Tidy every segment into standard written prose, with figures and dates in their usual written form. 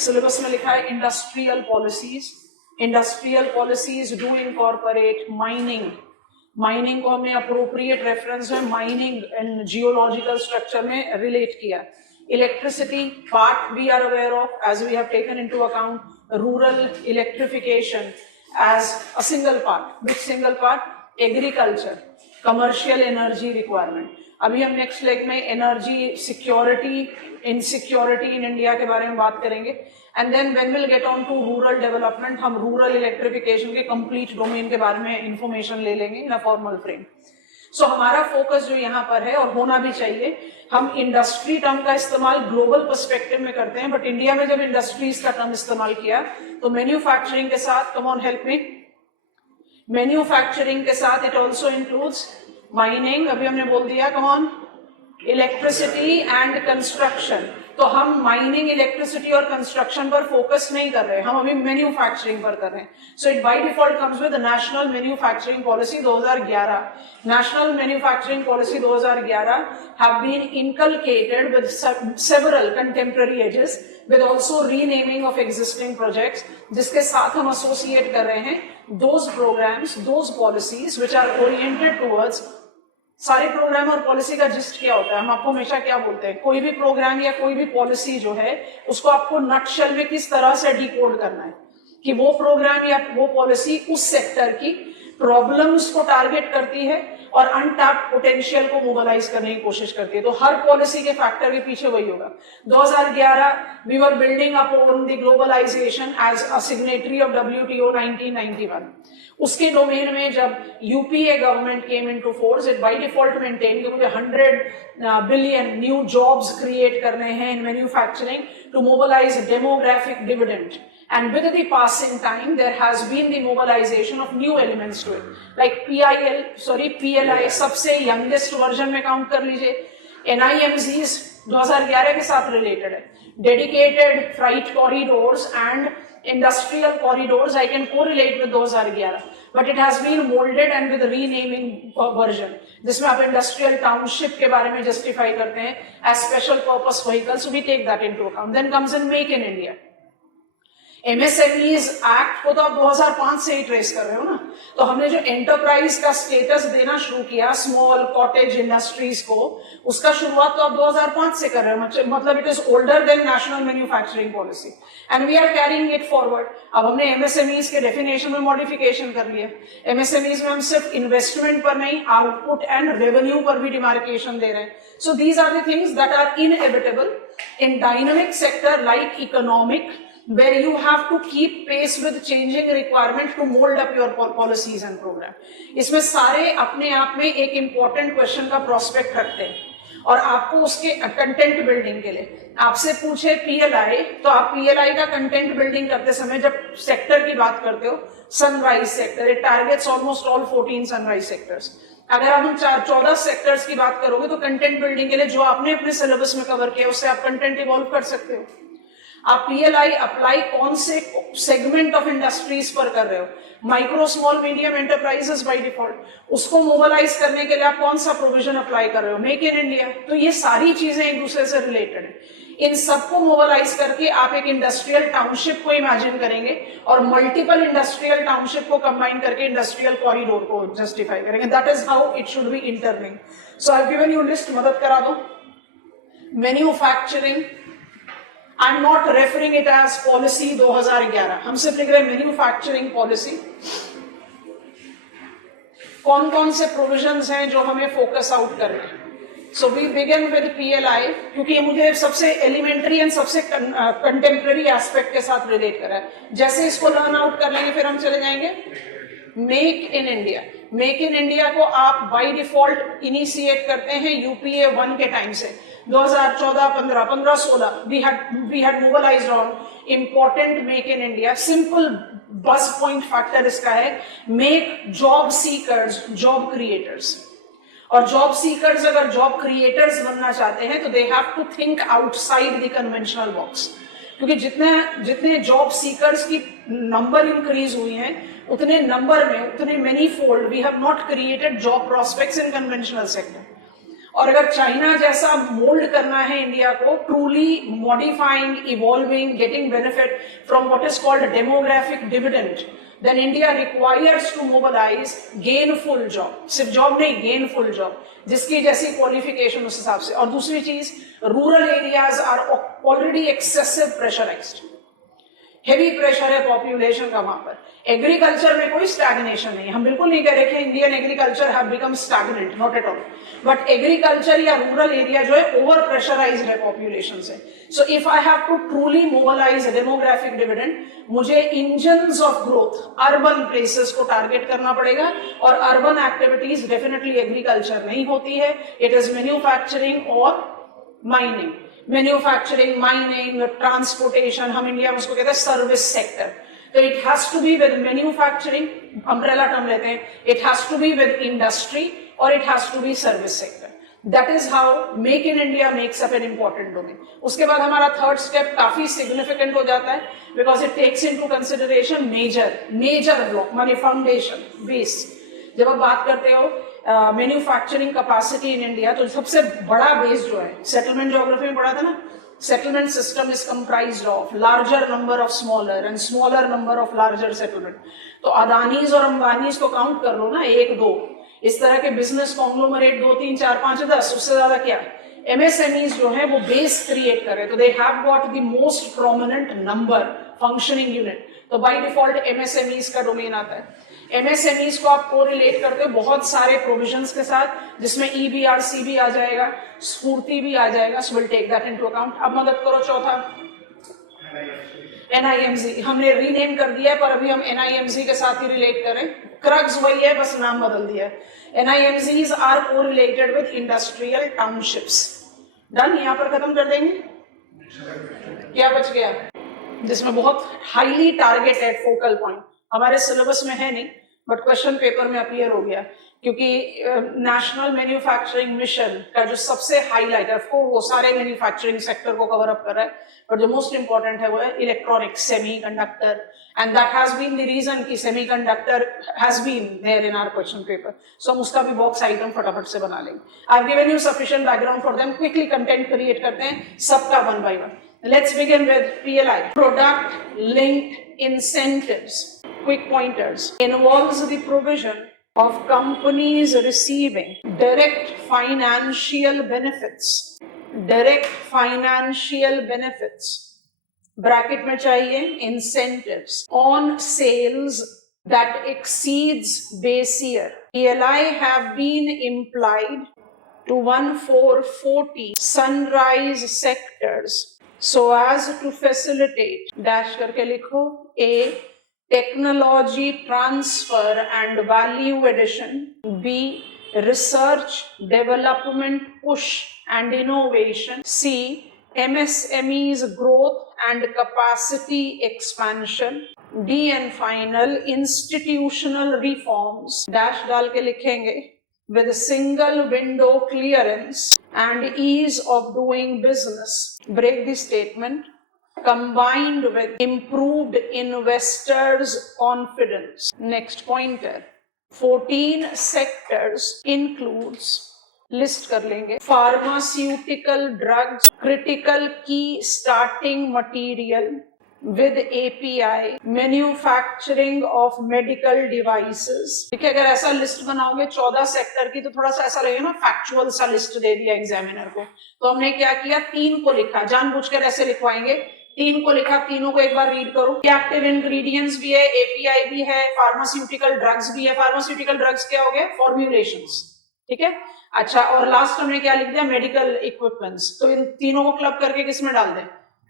Syllabus में लिखा है industrial policies. Industrial policies do incorporate mining. Mining को हमने अप्रोप्रिएट रेफरेंस में माइनिंग एंड जियोलॉजिकल स्ट्रक्चर में रिलेट किया। Electricity part we are aware of as we have taken into account rural electrification as a single part. Which single part? Agriculture, commercial energy requirement. अभी हम next leg में energy security, insecurity in India के बारे में बात करेंगे। And then when will get on to rural development, हम rural electrification के कंप्लीट डोमेन के बारे में इंफॉर्मेशन ले लेंगे इन अ फॉर्मल फ्रेम। सो हमारा फोकस जो यहाँ पर है और होना भी चाहिए, हम इंडस्ट्री टर्म का इस्तेमाल ग्लोबल पर्सपेक्टिव में करते हैं, बट इंडिया में जब इंडस्ट्रीज का टर्म इस्तेमाल किया तो मैन्युफैक्चरिंग के साथ, come on help me, manufacturing के साथ इट ऑल्सो इंक्लूड्स माइनिंग, अभी हमने बोल दिया, come on, electricity and construction. तो हम माइनिंग, इलेक्ट्रिसिटी और कंस्ट्रक्शन पर फोकस नहीं कर रहे, हम अभी मैन्युफैक्चरिंग पर कर रहे हैं। So it by default comes with national manufacturing policy 2011। National manufacturing policy 2011 have been inculcated with several contemporary edges with also renaming of existing projects, जिसके साथ हम associate कर रहे हैं those programs, those policies which are oriented towards। सारे programme और policy का gist क्या होता है? हम आपको हमेशा क्या बोलते हैं, कोई भी प्रोग्राम या कोई भी पॉलिसी जो है उसको आपको नटशेल में किस तरह से डिकोड करना है कि वो प्रोग्राम या वो पॉलिसी उस सेक्टर की प्रॉब्लम्स को टारगेट करती है और अनटैप्ड पोटेंशियल को मोबिलाइज करने की कोशिश करती है। तो हर पॉलिसी के फैक्टर के पीछे वही होगा। 2011 we were building up on the globalisation as a signatory of WTO 1991। उसके डोमेन में जब UPA government came into force, it by default maintain कि मुझे 100 बिलियन न्यू जॉब्स क्रिएट करने हैं in manufacturing to mobilise demographic dividend. And with the passing time, there has been the mobilization of new elements to it, like PLI सबसे youngest version में count कर लीजिए। NIMZs 2011 के साथ related है। Dedicated freight corridors and industrial corridors I can correlate with 2011, but it has been molded and with renaming version, जिसमें आप industrial township के बारे में justify करते हैं as special purpose vehicles, so we take that into account. Then comes in Make in India। MSMEs act को तो आप 2005 से ही ट्रेस कर रहे हो ना, तो हमने जो एंटरप्राइज का स्टेटस देना शुरू किया स्मॉल कॉटेज इंडस्ट्रीज को, उसका शुरुआत तो आप 2005 से कर रहे हो, मतलब it is older than national manufacturing policy and we are carrying it forward. अब हमने MSMEs के डेफिनेशन में मॉडिफिकेशन कर लिया। MSMEs में हम सिर्फ इन्वेस्टमेंट पर नहीं, आउटपुट एंड रेवेन्यू पर भी डिमार्केशन दे रहे हैं। So these are the things that are inevitable in dynamic sector like economic, where you have to keep pace with changing requirement to mold up your policies and program। इसमें सारे अपने आप में एक important question का prospect रखते हैं और आपको उसके कंटेंट बिल्डिंग के लिए आपसे पूछे PLI, तो आप PLI का कंटेंट बिल्डिंग करते समय जब सेक्टर की बात करते हो, sunrise sector, it targets almost all 14 sunrise sectors. अगर आप हम 14 सेक्टर्स की बात करोगे तो कंटेंट बिल्डिंग के लिए जो आपने अपने सिलेबस में कवर किया उससे आप कंटेंट इवॉल्व कर सकते हो। आप PLI अप्लाई कौन से सेगमेंट ऑफ इंडस्ट्रीज पर कर रहे हो? Micro small medium enterprises by default, उसको मोबिलाइज करने के लिए आप कौन सा प्रोविजन अप्लाई कर रहे हो? Make in India. तो ये सारी चीजें एक दूसरे से रिलेटेड है। इन सबको मोबिलाइज करके आप एक इंडस्ट्रियल टाउनशिप को इमेजिन करेंगे और मल्टीपल इंडस्ट्रियल टाउनशिप को कंबाइन करके इंडस्ट्रियल कॉरिडोर को जस्टिफाई करेंगे। That is how it should be interlinked. So I have given you list, मदद करा दो। Manufacturing, I am not referring it as policy 2011, हम सिर्फ लिख रहे हैं मैन्युफैक्चरिंग पॉलिसी। कौन कौन से प्रोविजंस हैं जो हमें फोकस आउट करने हैं? So we begin with PLI, क्योंकि ये मुझे सबसे एलिमेंट्री एंड सबसे कंटेम्प्रेरी एस्पेक्ट के साथ रिलेट कर रहा है। जैसे इसको लर्न आउट कर लेंगे फिर हम चले जाएंगे make in India. Make in India को आप बाय डिफॉल्ट इनिशिएट करते हैं UPA 1 के टाइम से। 2014, 15, 16 we had mobilized on important make in India। Simple बस पॉइंट फैक्टर इसका है, make job seekers job creators. और जॉब सीकर्स अगर जॉब क्रिएटर्स बनना चाहते हैं तो they have to think outside the conventional box, क्योंकि जितने जॉब सीकर्स की नंबर इंक्रीज हुई हैं उतने नंबर में उतने many fold we have not created job prospects in conventional sector. और अगर चाइना जैसा मोल्ड करना है इंडिया को, truly modifying, evolving, getting benefit from what is called demographic dividend, then India requires to mobilize gainful job, सिर्फ job नहीं, gainful job, जिसकी जैसी क्वालिफिकेशन उस हिसाब से। और दूसरी चीज, rural areas are already excessive pressurised, heavy pressure है पॉपुलेशन का वहां पर। एग्रीकल्चर में कोई स्टैग्नेशन नहीं, हम बिल्कुल नहीं कह रहे कि Indian agriculture have become stagnant, not at all, but agriculture या रूरल एरिया जो है ओवर प्रेशराइज्ड है पॉपुलेशन से। So if I have to truly mobilise demographic dividend, मुझे engines of growth urban places को टारगेट करना पड़ेगा, और अर्बन एक्टिविटीज डेफिनेटली एग्रीकल्चर नहीं होती है, इट इज मैन्युफैक्चरिंग और माइनिंग। मैन्युफैक्चरिंग, माइनिंग, ट्रांसपोर्टेशन, हम इंडिया में उसको कहते हैं सर्विस सेक्टर। तो it has to be with manufacturing, umbrella term लेते हैं, it has to be with industry, और it has to be service sector. That is how make in India makes up an important domain. उसके बाद हमारा third step काफी significant हो जाता है, because it takes into consideration major block, माने foundation, base. जब आप बात करते हो मैन्युफैक्चरिंग कैपेसिटी इन इंडिया, तो सबसे बड़ा बेस जो है, सेटलमेंट ज्योग्राफी में पढ़ा था ना, settlement system is comprised of larger number of smaller and smaller number of larger settlement. तो अदानीज और अंबानीज को काउंट कर लो ना, 1 2 इस तरह के बिजनेस कॉन्ग्लोमरेट 2 3 4 5 10, उससे ज्यादा क्या। एमएसएमईज जो है वो बेस क्रिएट कर रहे, तो they have got the most prominent number functioning unit, तो बाय डिफॉल्ट एमएसएमईज का डोमेन आता है। एमएसएमईज को आप कोरिलेट करते हो बहुत सारे प्रोविजंस के साथ, जिसमें ईबीआरसी भी आ जाएगा, स्फूर्ति भी आ जाएगा, so will take that into account. अब मदद करो चौथा, एनआईएमजी हमने रीनेम कर दिया है, पर अभी हम एनआईएमजी के साथ ही रिलेट करें, क्रक्स वही है, बस नाम बदल दिया है। NIMZs are correlated with industrial townships. Done, यहां पर खत्म कर देंगे। क्या बच गया जिसमें बहुत हाईली टारगेटेड फोकल पॉइंट हमारे सिलेबस में है नहीं, बट क्वेश्चन पेपर में अपीयर हो गया, क्योंकि नेशनल मैन्युफैक्चरिंग मिशन का जो सबसे हाईलाइट है, वो सारे मैन्युफैक्चरिंग सेक्टर को कवर अप कर रहा है, बट जो मोस्ट इंपॉर्टेंट है वो है electronics, semiconductor, and that has been the reason कि semiconductor has been there in our question paper. So हम उसका भी बॉक्स आइटम फटाफट से बना लेंगे। I have given you sufficient background for them, quickly content create करते हैं सबका one by one. Let's begin with PLI, product linked incentives. Quick pointers. Involves the provision of companies receiving direct financial benefits. Direct financial benefits. Bracket में चाहिए incentives on sales that exceeds base year. PLI have been implied to 1440 sunrise sectors, so as to facilitate dash करके लिखो A, technology transfer and value addition, B, research development push and innovation, C, MSMEs growth and capacity expansion, D and final institutional reforms dash डाल के लिखेंगे with a single window clearance and ease of doing business. Break the statement. Combined with improved investors' confidence. Next pointer. 14 sectors includes, list कर लेंगे, pharmaceutical drugs, critical key starting material with API, manufacturing of medical devices। ठीक है, अगर ऐसा list बनाओगे 14 sector की, तो थोड़ा सा ऐसा लगेगा ना फैक्चुअल सा लिस्ट दे दिया एग्जामिनर को। तो हमने क्या किया, 3 को लिखा, जानबूझकर ऐसे लिखवाएंगे, 3 को लिखा, तीनों को एक बार रीड करो। एक्टिव इंग्रेडिएंट्स भी है, एपीआई भी है, फार्मास्यूटिकल ड्रग्स भी है। फार्मास्यूटिकल ड्रग्स क्या हो गया, फॉर्म्युलेशंस, ठीक है। अच्छा, और लास्ट हमने क्या लिख दिया, मेडिकल इक्विपमेंट्स। तो इन तीनों को क्लब करके किसमें डाल दें,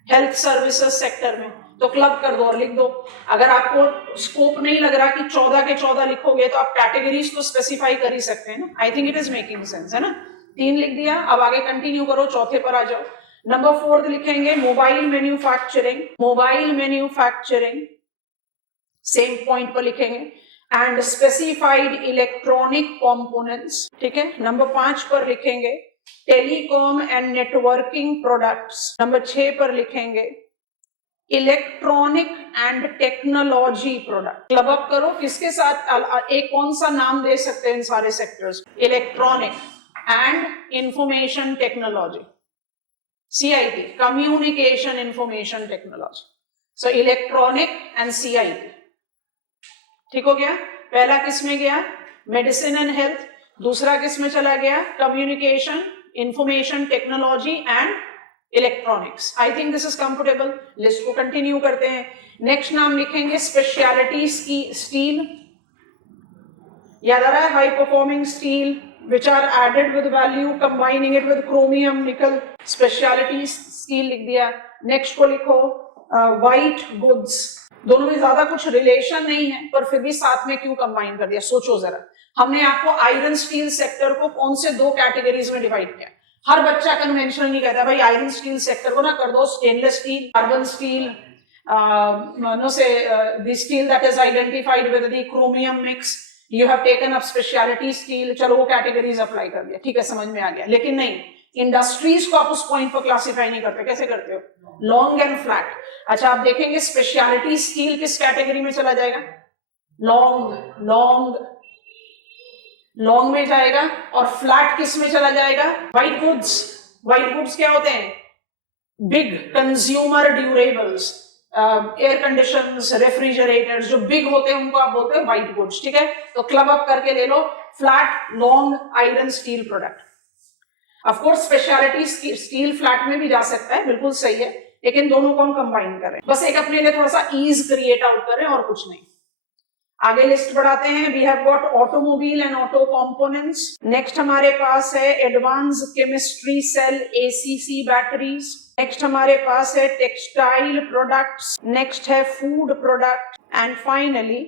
हेल्थ सर्विसेज सेक्टर में, तो क्लब कर दो और लिख दो। अगर आपको स्कोप नहीं लग रहा कि 14 के 14 लिखोगे, तो आप कैटेगरीज तो स्पेसिफाई कर ही सकते हैं ना। I think it is making sense, है ना। 3 लिख दिया, अब आगे कंटिन्यू करो, चौथे पर आ जाओ। नंबर 4 लिखेंगे mobile manufacturing. Mobile manufacturing same point पर लिखेंगे, एंड स्पेसिफाइड इलेक्ट्रॉनिक कंपोनेंट्स, ठीक है। नंबर 5 पर लिखेंगे telecom and networking products. Number 6 पर लिखेंगे electronic and technology product. Club up करो, किसके साथ एक कौन सा नाम दे सकते हैं इन सारे sectors, electronic, and Information Technology. CIT, Communication Information Technology. So Electronic and CIT. ठीक हो गया? पहला किस में गया? Medicine and health. दूसरा किस में चला गया? Communication, information technology and electronics. I think this is comfortable. List को कंटिन्यू करते हैं. नेक्स्ट नाम लिखेंगे स्पेशलिटी स्टील. याद आ रहा है? High performing steel which are added with value, combining it with chromium, nickel. Specialty steel लिख दिया. नेक्स्ट को लिखो white goods. दोनों में ज्यादा कुछ रिलेशन नहीं है, पर फिर भी साथ में क्यों कंबाइन कर दिया? सोचो जरा. हमने आपको आयरन स्टील सेक्टर को कौन से दो कैटेगरीज में डिवाइड किया? हर बच्चा कन्वेंशनली कहता है भाई आयरन स्टील सेक्टर को ना कर दो stainless steel, carbon steel, the steel that is identified with the chromium mix. You have taken up specialty steel. चलो वो कैटेगरीज अप्लाई कर दिया, ठीक है, समझ में आ गया. लेकिन नहीं, इंडस्ट्रीज को आप उस पॉइंट पर क्लासिफाई नहीं करते. कैसे करते हो? Long and flat. अच्छा, आप देखेंगे स्पेशलिटी स्टील किस कैटेगरी में चला जाएगा? लॉन्ग लॉन्ग लॉन्ग में जाएगा. और फ्लैट किस में चला जाएगा? White goods. व्हाइट गुड्स क्या होते हैं? Big consumer durables, air conditioners, refrigerators, जो बिग होते हैं उनको आप बोलते हैं व्हाइट गुड्स. ठीक है, तो क्लब अप करके ले लो flat, long, iron steel product. Of course speciality steel flat में भी जा सकता है, बिल्कुल सही है, लेकिन दोनों को हम कंबाइन करें, बस एक अपने लिए थोड़ा सा ईज क्रिएट आउट करें और कुछ नहीं. आगे लिस्ट बढ़ाते हैं. We have got automobile and auto components. Next हमारे पास है advance chemistry cell ACC batteries. Next हमारे पास है टेक्सटाइल प्रोडक्ट्स. नेक्स्ट है food product and finally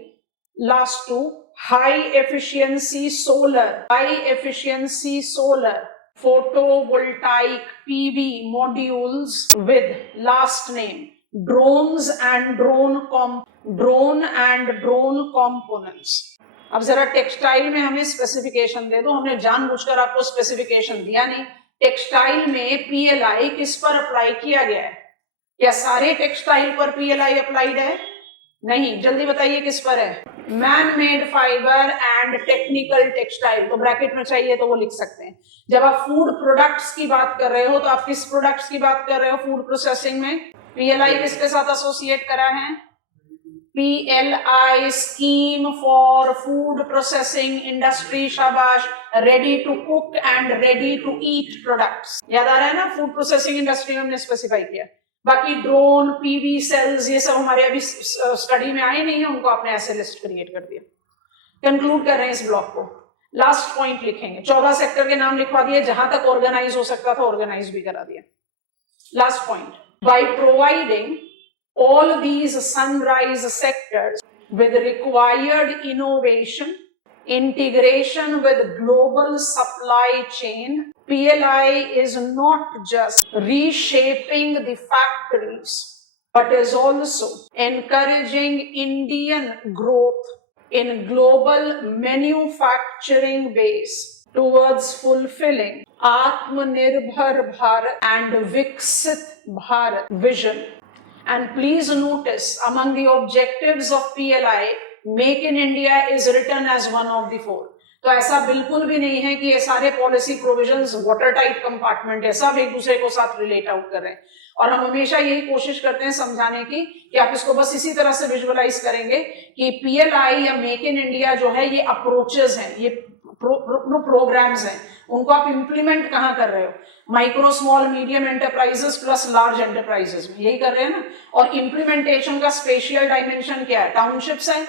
last two high efficiency solar. High efficiency solar photovoltaic PV modules with last name drones and drone components. अब जरा textile में हमें specification दे दो. हमने जानबूझकर आपको स्पेसिफिकेशन दिया नहीं. टेक्सटाइल में PLI किस पर अप्लाई किया गया है? क्या सारे टेक्सटाइल पर PLI अप्लाइड है? नहीं. जल्दी बताइए किस पर है? Man made fibre and technical textile. तो ब्रैकेट में चाहिए तो वो लिख सकते हैं. जब आप फूड प्रोडक्ट्स की बात कर रहे हो तो आप किस प्रोडक्ट्स की बात कर रहे हो? फूड प्रोसेसिंग में PLI किसके साथ एसोसिएट करा है? PLI scheme for food processing industry. शाबाश. Ready to cook and ready to eat products. याद आ रहा है ना? फूड प्रोसेसिंग इंडस्ट्री में हमने स्पेसिफाई किया. बाकी ड्रोन, PV सेल्स, ये सब हमारे अभी स्टडी में आए नहीं है, उनको आपने ऐसे लिस्ट क्रिएट कर दिया. कंक्लूड कर रहे हैं इस ब्लॉक को. लास्ट पॉइंट लिखेंगे. 14 सेक्टर के नाम लिखवा दिए, जहां तक ऑर्गेनाइज हो सकता था ऑर्गेनाइज भी करा दिया. Last point, by providing all these sunrise sectors with required innovation, integration with global supply chain, PLI is not just reshaping the factories, but is also encouraging Indian growth in global manufacturing base towards fulfilling Atmanirbhar Bharat and Viksit Bharat vision. And please notice, among the objectives of PLI, Make in India is written as one of the 4. तो ऐसा बिल्कुल भी नहीं है कि ये सारे policy provisions water tight compartment है, सब एक दूसरे को साथ रिलेट आउट कर रहे हैं. और हम हमेशा यही कोशिश करते हैं समझाने की कि आप इसको बस इसी तरह से विजुअलाइज करेंगे कि PLI या मेक इन इंडिया जो है ये अप्रोचेस हैं, ये प्रोग्राम्स हैं, उनको आप इंप्लीमेंट कहाँ कर रहे हो? Micro small medium enterprises plus large enterprises में, यही कर रहे हैं ना. और इंप्लीमेंटेशन का स्पेशियल डायमेंशन क्या है? टाउनशिप्स है.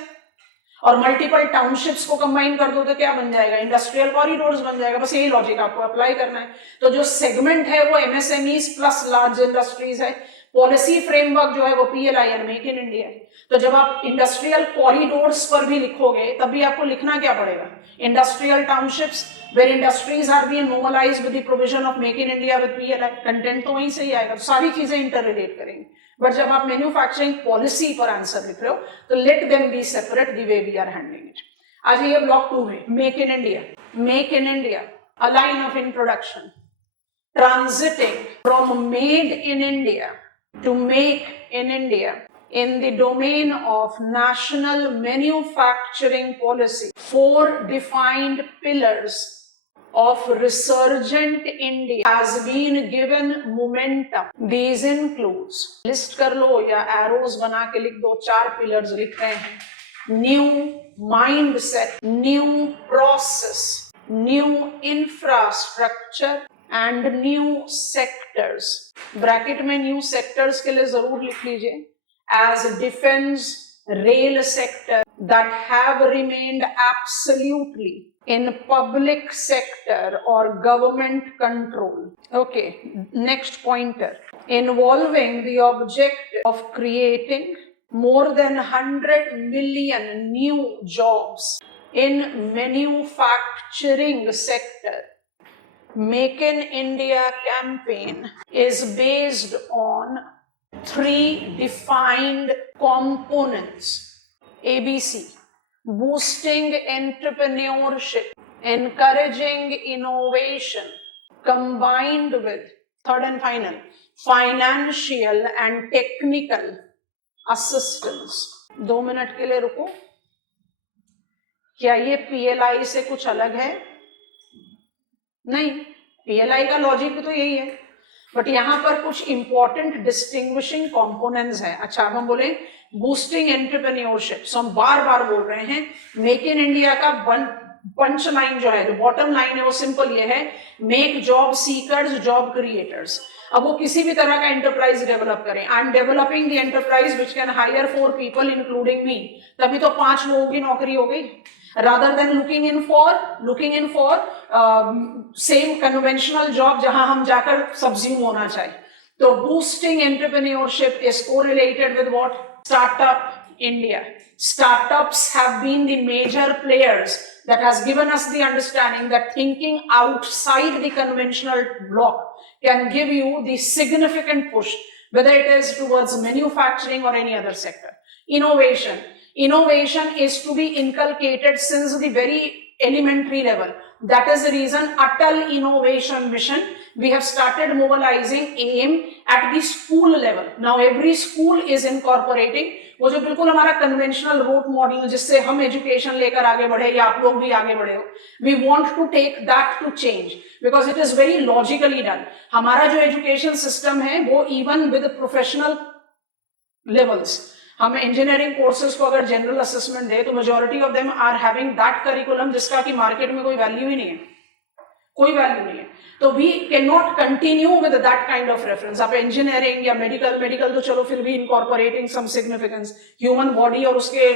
और मल्टीपल टाउनशिप्स को कंबाइन कर दो तो क्या बन जाएगा? इंडस्ट्रियल कॉरिडोर्स बन जाएगा. बस यही लॉजिक आपको अप्लाई करना है. तो जो सेगमेंट है वो MSMEs प्लस लार्ज इंडस्ट्रीज है. पॉलिसी फ्रेमवर्क जो है वो PLI और मेक इन इंडिया है. तो जब आप इंडस्ट्रियल कॉरिडोर्स पर भी लिखोगे तब भी आपको लिखना क्या पड़ेगा? Industrial townships where industries are being normalized with the provision of Make in India with PLI. Content तो वहीं से ही आएगा. तो सारी चीजें इंटररिलेट करेंगे. बट जब आप मैन्युफैक्चरिंग पॉलिसी पर आंसर लिख रहे हो तो let them be separate the way we are handling it. आ जाइए ब्लॉक 2 में. Make in India. Make in India, a line of introduction. Transiting from made in India to make in India in the domain of national manufacturing policy. 4 defined pillars of resurgent India has been given momentum. These includes, list कर लो या arrows बना के लिख दो, 4 pillars लिख रहे हैं. New mindset, new process, new infrastructure and new sectors. Bracket में new sectors के लिए जरूर लिख लीजिए. As defense, rail sector that have remained absolutely in public sector or government control. Okay, next pointer. Involving the objective of creating more than 100 million new jobs in manufacturing sector. Make in India campaign is based on 3 defined components. ABC: boosting entrepreneurship, encouraging innovation, combined with, third and final, financial and technical assistance. 2 minute के लिए रुको. क्या ये PLI से कुछ अलग है? नहीं, PLI का लॉजिक तो यही है, बट यहां पर कुछ इंपॉर्टेंट डिस्टिंग्विशिंग कंपोनेंट्स हैं. अच्छा, अब हम बोले बूस्टिंग एंटरप्रेन्योरशिप. सो हम बार बार बोल रहे हैं मेक इन इंडिया का पंच लाइन जो है, जो बॉटम लाइन है, वो सिंपल ये है: make job seekers job creators. अब वो किसी भी तरह का एंटरप्राइज डेवलप करें. I am developing the enterprise which can hire 4 people including me. तभी तो 5 लोगों की नौकरी हो गई. rather than looking in for same conventional job जहां हम जाकर subsume होना चाहिए. तो boosting entrepreneurship is correlated with what? Startup India. Startups have been the major players that has given us the understanding that thinking outside the conventional block can give you the significant push, whether it is towards manufacturing or any other sector. Innovation is to be inculcated since the very elementary level. That is the reason Atal Innovation Mission, we have started mobilizing AIM at the school level. Now every school is incorporating वो जो बिल्कुल हमारा conventional root model जिससे हम education लेकर आगे बढ़े या आप लोग भी आगे बढ़े हो, we want to take that to change because it is very logically done. हमारा जो एजुकेशन सिस्टम है वो इवन विद प्रोफेशनल लेवल्स, हम इंजीनियरिंग कोर्सेज को अगर जनरल असेसमेंट दे तो majority of them are having that curriculum जिसका कि मार्केट में कोई वैल्यू ही नहीं है, कोई वैल्यू नहीं है. तो we can not continue with that kind of reference. आप इंजीनियरिंग या मेडिकल तो चलो फिर भी incorporating some significance, human body और उसके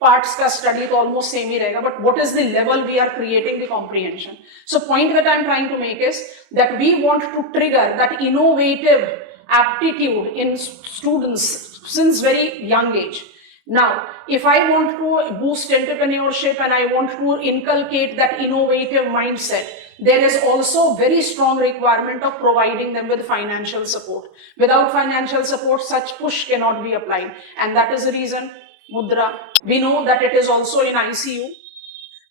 पार्ट्स का स्टडी तो ऑलमोस्ट सेम ही रहेगा, but what is the level we are creating the comprehension. So point that I am trying to make is that we want to trigger that innovative aptitude in students since very young age. Now, if I want to boost entrepreneurship and I want to inculcate that innovative mindset, there is also very strong requirement of providing them with financial support. Without financial support, such push cannot be applied. And that is the reason Mudra, we know that it is also in ICU,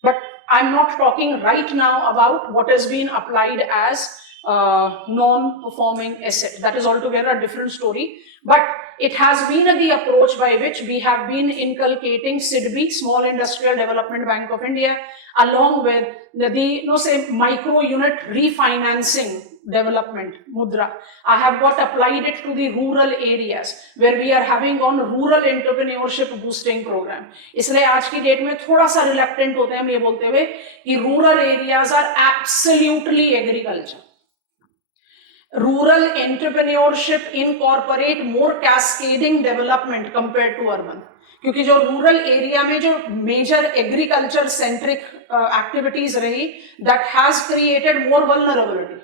but I'm not talking right now about what has been applied as non-performing asset. That is altogether a different story. But it has been the approach by which we have been inculcating SIDBI, Small Industrial Development Bank of India, along with the micro unit refinancing development, Mudra. I have got applied it to the rural areas where we are having on rural entrepreneurship boosting program. इसलिए आज की date में थोड़ा सा reluctant होते हैं हम ये बोलते हुए कि rural areas are absolutely agriculture. Rural entrepreneurship incorporate more cascading development compared to urban. क्योंकि जो रूरल एरिया में जो मेजर एग्रीकल्चर सेंट्रिक एक्टिविटीज रही, that has created more vulnerability.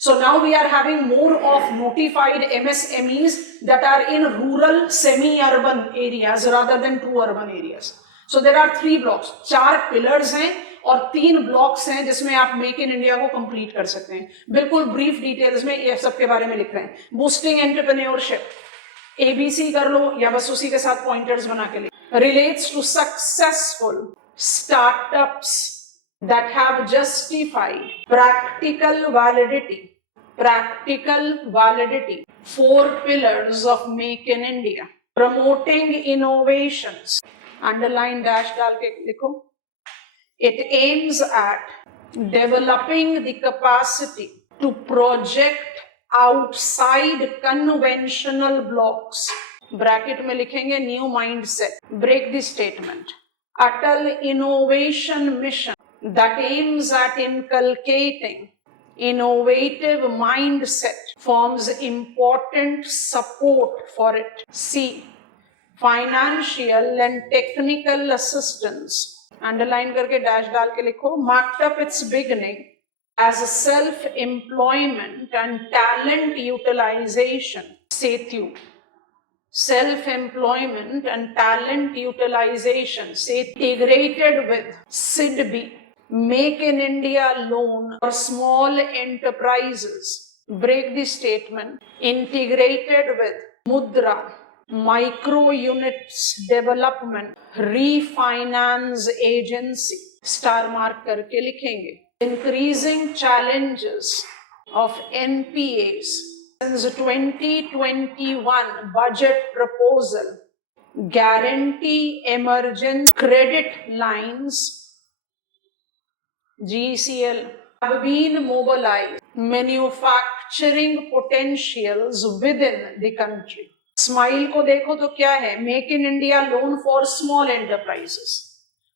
So now we are having more of notified MSMEs that are in rural semi-urban areas rather than true urban areas. So there are 3 blocks, 4 pillars हैं और 3 blocks हैं जिसमें आप make in India को complete कर सकते हैं. बिल्कुल ब्रीफ डिटेल्स में ये सब के बारे में लिख रहे हैं. बूस्टिंग एंटरप्रेन्योरशिप, ABC कर लो या बस उसी के साथ पॉइंटर्स बना के लिख. Relates to successful startups that have justified practical validity 4 pillars of make in India. Promoting innovations, underline dash डाल के लिखो. It aims at developing the capacity to project outside conventional blocks. Bracket में लिखेंगे new mindset. Break the statement. Atal innovation mission that aims at inculcating innovative mindset forms important support for it. C. Financial and technical assistance. Underline करके dash डाल के लिखो. Marked up its beginning as a self-employment and talent utilization. Setu. Self-employment and talent utilization. Integrated with SIDBI, Make in India loan for small enterprises. Break the statement. Integrated with Mudra, micro units development refinance agency. Star mark करके लिखेंगे. Increasing challenges of NPAs. Since 2021 budget proposal, guarantee emergence credit lines GCL have been mobilized, manufacturing potentials within the country. Smile को देखो तो क्या है? Make in India loan for small enterprises.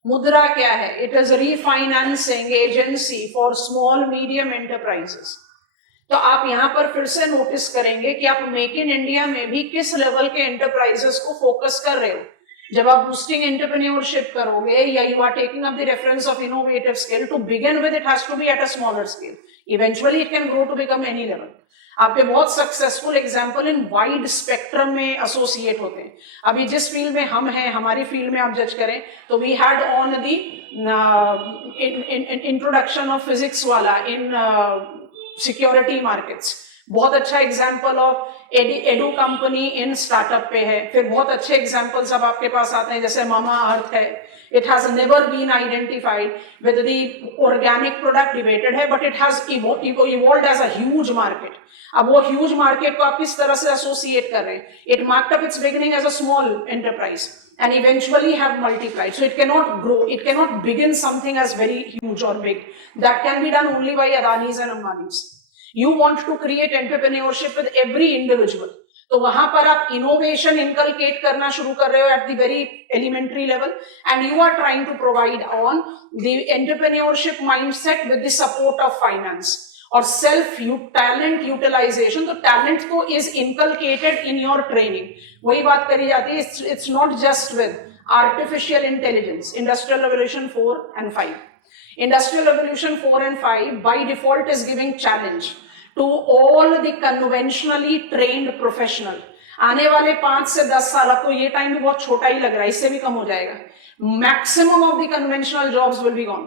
मुद्रा क्या है? It is refinancing agency for small medium enterprises. तो आप यहां पर फिर से नोटिस करेंगे कि आप मेक इन इंडिया में भी किस लेवल के एंटरप्राइजेस को फोकस कर रहे हो. जब आप बूस्टिंग एंटरप्रेन्योरशिप करोगे या you are taking up the reference of innovative skill, to begin with it has to be at a smaller scale. Eventually it can grow to become any level. आपके बहुत successful example in wide spectrum में associate होते हैं. अभी जिस field में हम हैं, हमारी फील्ड में आप जज करें तो we had on the introduction of physics वाला इन सिक्योरिटी मार्केट्स. बहुत अच्छा example of edu company in startup पे है. फिर बहुत अच्छे एग्जाम्पल्स अब आपके पास आते हैं जैसे मामा अर्थ है. It has never been identified whether the organic product debated है, but it has evolved as a huge market. अब वो huge market को आप किस तरह से associate कर रहे हैं? It marked up its beginning as a small enterprise and eventually have multiplied. So it cannot grow. It cannot begin something as very huge or big. That can be done only by Adanis and Ambanis. You want to create entrepreneurship with every individual. तो वहां पर आप innovation inculcate करना शुरू कर रहे हो at the very elementary level and you are trying to provide on the entrepreneurship mindset with the support of finance और सेल्फ टैलेंट यूटिलाइजेशन. तो टैलेंट तो is inculcated in your training. वही बात करी जाती है. It's not just with artificial intelligence. Industrial revolution 4 and 5. Industrial Revolution 4 and 5 by default is giving challenge to all the conventionally trained professional. आने वाले 5 से 10 साल, आपको ये टाइम भी बहुत छोटा ही लग रहा है, इससे भी कम हो जाएगा. Maximum of the conventional jobs will be gone.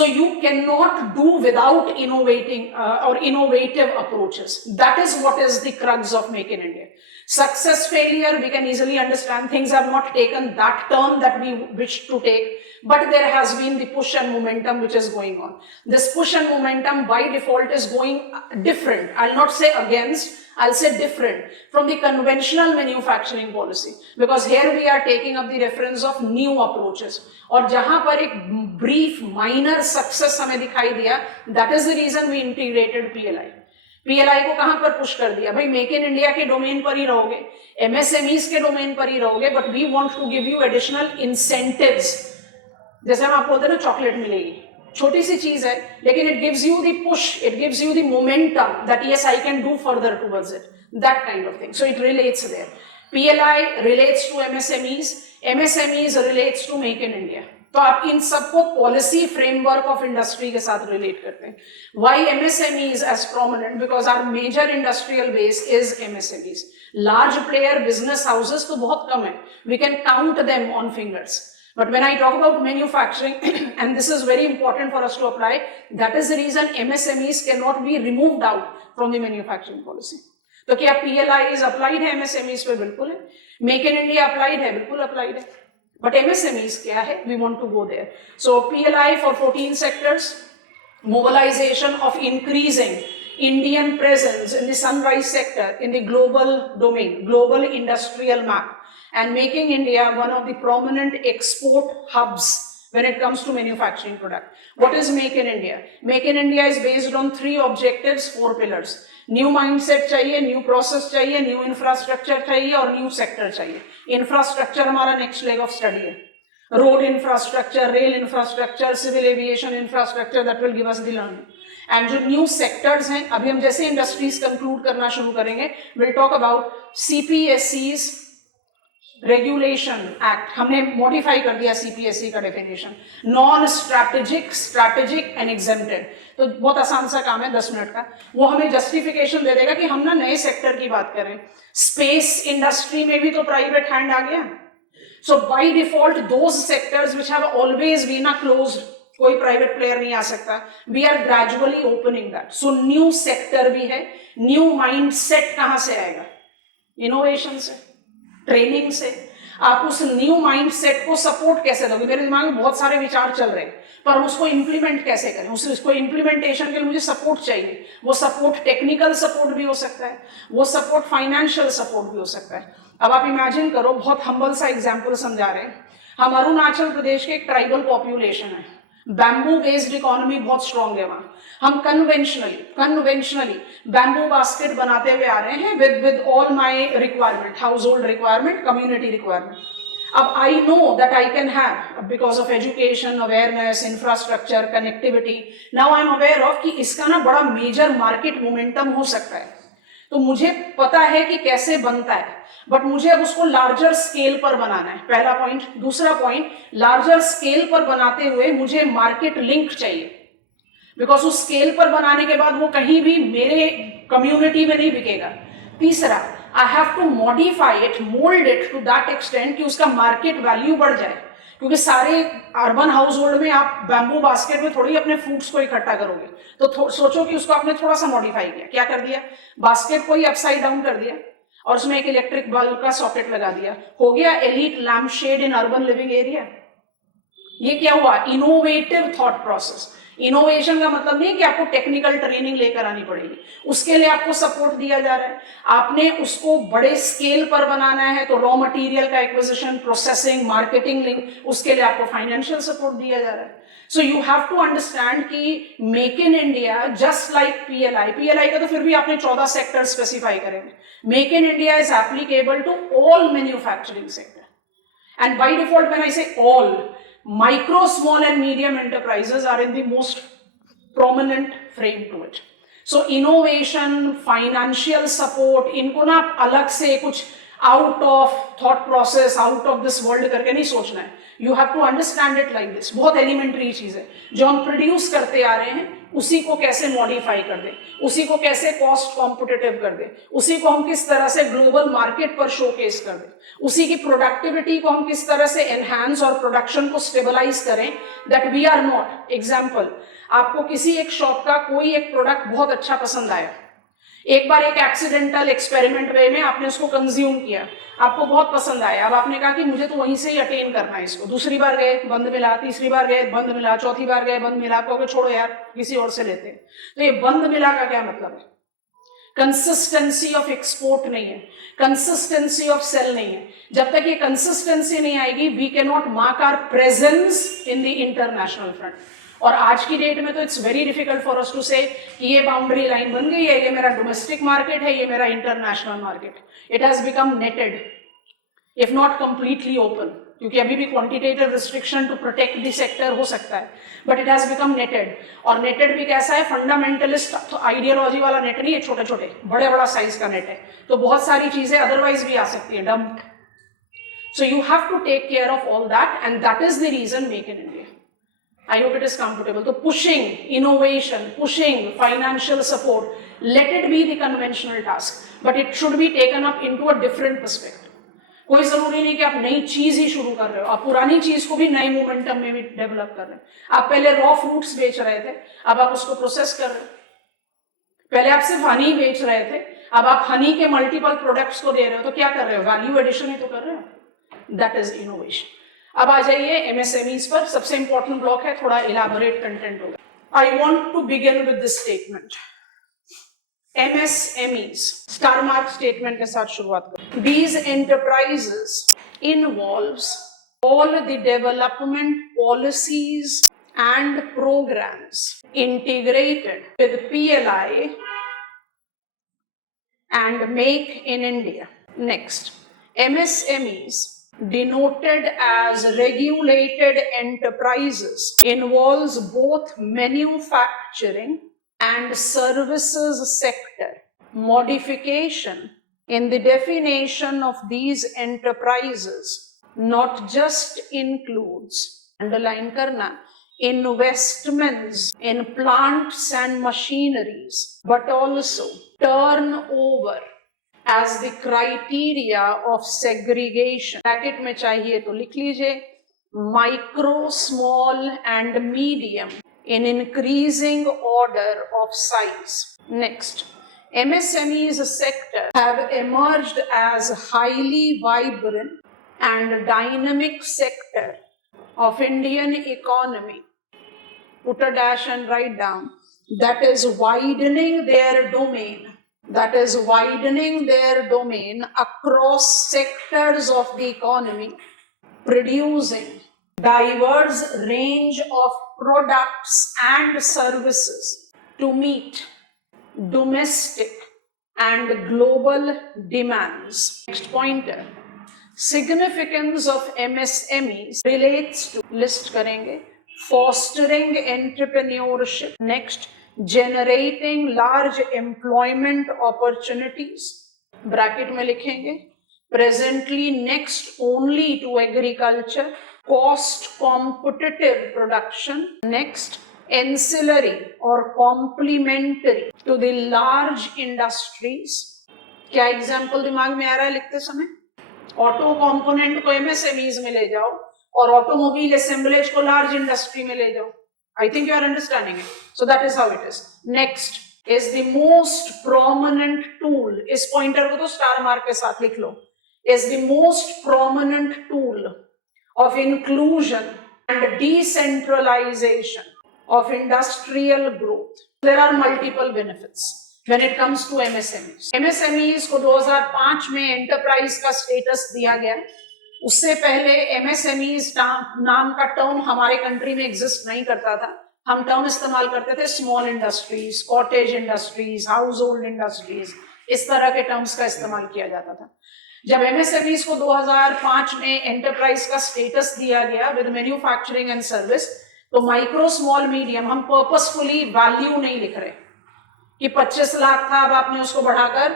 So you cannot do without innovating or innovative approaches. That is what is the crux of Make in India. Success, failure, we can easily understand. Things have not taken that turn that we wish to take. But there has been the push and momentum which is going on. This push and momentum by default is going different. I'll not say against, I'll say different from the conventional manufacturing policy. Because here we are taking up the reference of new approaches. और जहां पर एक brief minor success हमें दिखाई दिया, that is the reason we integrated PLI. PLI को कहां पर पुश कर दिया? भाई मेक इन इंडिया के डोमेन पर ही रहोगे, MSMEs के डोमेन पर ही रहोगे, but we want to give you additional incentives. जैसे हम आपको बोलते हैं ना चॉकलेट मिलेगी, छोटी सी चीज है लेकिन it gives you the push, it gives you the momentum that yes I can do further towards it, that kind of thing. So it relates there. PLI relates to MSMEs, MSMEs relates to make in India. तो आप इन सबको policy framework of industry के साथ relate करते हैं. Why MSMEs as prominent? Because our major industrial base is MSMEs. Large player business houses तो बहुत कम है, we can count them on fingers. But when I talk about manufacturing, and this is very important for us to apply, that is the reason MSMEs cannot be removed out from the manufacturing policy. तो क्या PLI is applied है MSMEs पे? बिल्कुल है. Make in India applied है? बिल्कुल applied है. But MSMEs क्या है? We want to go there. So PLI for 14 sectors, mobilization of increasing Indian presence in the sunrise sector in the global domain, global industrial map. And making India one of the prominent export hubs when it comes to manufacturing product. What is Make in India? Make in India is based on 3 objectives, 4 pillars. New mindset चाहिए, new process चाहिए, new infrastructure चाहिए और new sector चाहिए. Infrastructure हमारा next leg of study है. Road infrastructure, rail infrastructure, civil aviation infrastructure, that will give us the learning. And जो new sectors हैं, अभी हम जैसे industries conclude करना शुरू करेंगे, we'll talk about CPSC's regulation act. हमने मॉडिफाई कर दिया सीपीएससी का definition. Non strategic, strategic and exempted. तो बहुत आसान सा काम है, 10 मिनट का. वो हमें जस्टिफिकेशन दे देगा कि हम ना नए सेक्टर की बात करें. स्पेस इंडस्ट्री में भी तो प्राइवेट हैंड आ गया. So by default those sectors which have always been closed, कोई प्राइवेट प्लेयर नहीं आ सकता. We are gradually opening that. So new sector भी है. न्यू माइंड सेट कहां से आएगा? इनोवेशन से, ट्रेनिंग से. आप उस न्यू माइंड सेट को सपोर्ट कैसे दोगे? मेरे दिमाग में बहुत सारे विचार चल रहे हैं, पर उसको इंप्लीमेंट कैसे करें? उसको इंप्लीमेंटेशन के लिए मुझे सपोर्ट चाहिए. वो सपोर्ट टेक्निकल सपोर्ट भी हो सकता है, वो सपोर्ट फाइनेंशियल सपोर्ट भी हो सकता है. अब आप इमेजिन करो, बहुत हम्बल सा एग्जाम्पल समझा रहे हैं. हम अरुणाचल प्रदेश के एक ट्राइबल पॉपुलेशन है. बैम्बू बेस्ड इकोनॉमी बहुत स्ट्रांग है वहां. हम कन्वेंशनली बैम्बू बास्केट बनाते हुए आ रहे हैं with all my requirement, household requirement, community requirement. अब I know that I can have, because of education, awareness, infrastructure, connectivity, now I am aware of कि इसका ना बड़ा मेजर मार्केट मोमेंटम हो सकता है. तो मुझे पता है कि कैसे बनता है, बट मुझे अब उसको लार्जर स्केल पर बनाना है. पहला पॉइंट. दूसरा पॉइंट, लार्जर स्केल पर बनाते हुए मुझे मार्केट लिंक चाहिए, बिकॉज उस स्केल पर बनाने के बाद वो कहीं भी मेरे कम्युनिटी में नहीं बिकेगा. तीसरा, I have to modify it, mould it to that extent कि उसका मार्केट वैल्यू बढ़ जाए. क्योंकि सारे अर्बन हाउस होल्ड में आप बैम्बू बास्केट में थोड़ी अपने फ्रूट्स को इकट्ठा करोगे. तो सोचो कि उसको आपने थोड़ा सा मॉडिफाई किया. क्या कर दिया? बास्केट को ही अपसाइड डाउन कर दिया और उसमें एक इलेक्ट्रिक बल्ब का सॉकेट लगा दिया. हो गया elite lamp shade in urban living area. ये क्या हुआ? Innovative thought process. इनोवेशन का मतलब नहीं कि आपको टेक्निकल ट्रेनिंग लेकर आनी पड़ेगी, उसके लिए आपको सपोर्ट दिया जा रहा है. आपने उसको बड़े स्केल पर बनाना है तो रॉ मटेरियल का एक्विजिशन, प्रोसेसिंग, मार्केटिंग लिंक, उसके लिए आपको फाइनेंशियल सपोर्ट दिया जा रहा है. So you have to understand कि make in India just like PLI का तो फिर भी आपने 14 सेक्टर स्पेसिफाई करेंगे. Make in India is applicable to all manufacturing sector. And by default when I say all, micro, small and medium enterprises are in the most prominent frame to it. So innovation, financial support, इनको ना अलग से कुछ out of thought process, out of this world करके नहीं सोचना है. You have to understand it like this. बहुत elementary चीज है. जो हम प्रोड्यूस करते आ रहे हैं उसी को कैसे मॉडिफाई कर दे, उसी को कैसे कॉस्ट कॉम्पिटिटिव कर दे, उसी को हम किस तरह से ग्लोबल मार्केट पर शोकेस कर दे, उसी की प्रोडक्टिविटी को हम किस तरह से एनहांस और प्रोडक्शन को स्टेबलाइज करें, that we are not. Example, आपको किसी एक शॉप का कोई एक प्रोडक्ट बहुत अच्छा पसंद आया, एक बार एक एक्सीडेंटल एक्सपेरिमेंट वे में आपने उसको कंज्यूम किया, आपको बहुत पसंद आया. अब आपने कहा कि मुझे तो वहीं से ही अटेन करना है इसको. दूसरी बार गए, बंद मिला. तीसरी बार गए, बंद मिला. चौथी बार गए, बंद मिला. कहोगे छोड़ो यार, किसी और से लेते हैं. तो ये बंद मिला का क्या मतलब है? कंसिस्टेंसी ऑफ एक्सपोर्ट नहीं है, कंसिस्टेंसी ऑफ सेल नहीं है. जब तक ये कंसिस्टेंसी नहीं आएगी, we can not mark our presence in the international front. और आज की डेट में तो it's very difficult for us to say कि ये बाउंड्री लाइन बन गई है, ये मेरा डोमेस्टिक मार्केट है, ये मेरा international market. It has become netted, if not completely open, क्योंकि अभी भी quantitative restriction to protect the sector हो सकता है, but it has become netted. और नेटेड भी कैसा है? फंडामेंटलिस्ट आइडियोलॉजी वाला नेट नहीं है, छोटे छोटे बड़ा साइज का नेट है. तो बहुत सारी चीजें अदरवाइज भी आ सकती है, dump. So you have to take care of all that, and that is the reason make in India. I hope it is comfortable. So pushing innovation, pushing financial support, let it be the conventional task, but it should be taken up into a different perspective. कोई जरूरी नहीं कि आप नई चीज ही शुरू कर रहे हो, आप पुरानी चीज को भी नए मोमेंटम में भी डेवलप कर रहे हैं. आप पहले रॉ फ्रूट्स बेच रहे थे, अब आप उसको प्रोसेस कर रहे हो. पहले आप सिर्फ हनी बेच रहे थे, अब आप हनी के मल्टीपल प्रोडक्ट्स को दे रहे हो. तो क्या कर रहे हो? वैल्यू एडिशन ही तो कर रहे हो. That is innovation. अब आ जाइए एमएसएमईज पर. सबसे इंपॉर्टेंट ब्लॉक है, थोड़ा इलैबोरेट कंटेंट होगा. I want to begin with this statement. MSMEs, star mark statement के साथ शुरुआत करें. These enterprises involves all the development policies and programs integrated with PLI and Make in India. Next, MSMEs, denoted as regulated enterprises, involves both manufacturing and services sector. Modification in the definition of these enterprises not just includes, underline karna, investments in plants and machineries, but also turnover as the criteria of segregation. Bracket में चाहिए तो लिख लीजिए micro, small and medium in increasing order of size. Next, MSMEs sector have emerged as highly vibrant and dynamic sector of Indian economy. Put a dash and write down. That is widening their domain. That is widening their domain across sectors of the economy, producing diverse range of products and services to meet domestic and global demands. Next pointer, significance of MSMEs relates to, list करेंगे, fostering entrepreneurship. Next, generating large employment opportunities. Bracket में लिखेंगे, presently next only to agriculture, cost competitive production. Next, ancillary or complementary to the large industries. क्या example दिमाग में आ रहा है लिखते समय? ऑटो कंपोनेंट को एमएसएमईज में ले जाओ और ऑटोमोबाइल असेंबलेज को लार्ज इंडस्ट्री में ले जाओ. I think you are understanding it. So that is how it is. Next is the most prominent tool. इस पॉइंटर को तो स्टार मार्क के साथ लिख लो. Is the most prominent tool of inclusion and decentralization of industrial growth. There are multiple benefits when it comes to MSMEs. MSMEs को 2005 में enterprise का status दिया गया. उससे पहले MSMEs नाम का टर्म हमारे कंट्री में एग्जिस्ट नहीं करता था. हम टर्म इस्तेमाल करते थे small industries, cottage industries, house hold industries, इस तरह के टर्म्स का इस्तेमाल किया जाता था. जब MSMEs को 2005 में एंटरप्राइज का स्टेटस दिया गया विद मैन्युफैक्चरिंग एंड सर्विस, तो माइक्रो स्मॉल मीडियम, हम पर्पसफुली वैल्यू नहीं लिख रहे कि 25 लाख था अब आपने उसको बढ़ाकर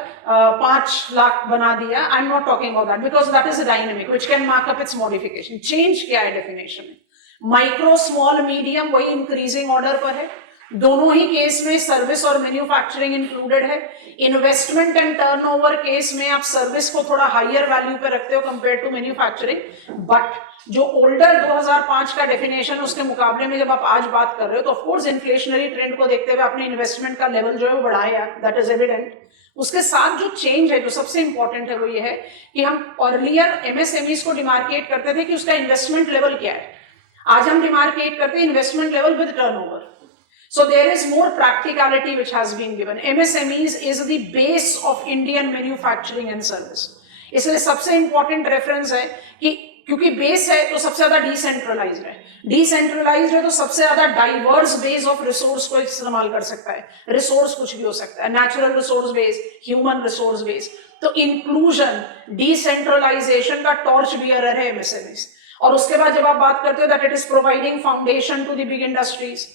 5 लाख बना दिया. आई am not talking about that because that is a dynamic which can mark up it's modification. Change क्या है डेफिनेशन में? माइक्रो स्मॉल मीडियम वही इंक्रीजिंग ऑर्डर पर है. दोनों ही केस में सर्विस और मैन्युफैक्चरिंग इंक्लूडेड है. इन्वेस्टमेंट एंड टर्नओवर केस में आप सर्विस को थोड़ा हायर वैल्यू पे रखते हो कंपेयर टू मैन्युफैक्चरिंग. बट जो ओल्डर 2005 का डेफिनेशन उसके मुकाबले में जब आप आज बात कर रहे हो तो ऑफ कोर्स इन्फ्लेशनरी ट्रेंड को देखते हुए आपने इन्वेस्टमेंट का लेवल जो है वो बढ़ाया, दैट इज एविडेंट. उसके साथ जो चेंज है, जो सबसे इंपॉर्टेंट है, वो ये है कि हम अर्लियर एमएसएमईज को डिमार्केट करते थे कि उसका इन्वेस्टमेंट लेवल क्या है. आज हम डिमार्केट करते हैं investment level with turnover. So there is more practicality which has been given. MSMEs is the base of Indian manufacturing and service. इसलिए सबसे इंपॉर्टेंट रेफरेंस है कि क्योंकि बेस है तो सबसे ज्यादा डिसेंट्रलाइज्ड है. डिसेंट्रलाइज्ड है तो सबसे ज्यादा डाइवर्स बेस ऑफ रिसोर्स को इस्तेमाल कर सकता है. रिसोर्स कुछ भी हो सकता है, natural resource base, human resource base. तो इंक्लूजन, डिसेंट्रलाइजेशन का टॉर्च बियरर है एमएसएमईज. और उसके बाद जब आप बात करते हो that it is providing foundation to the big industries.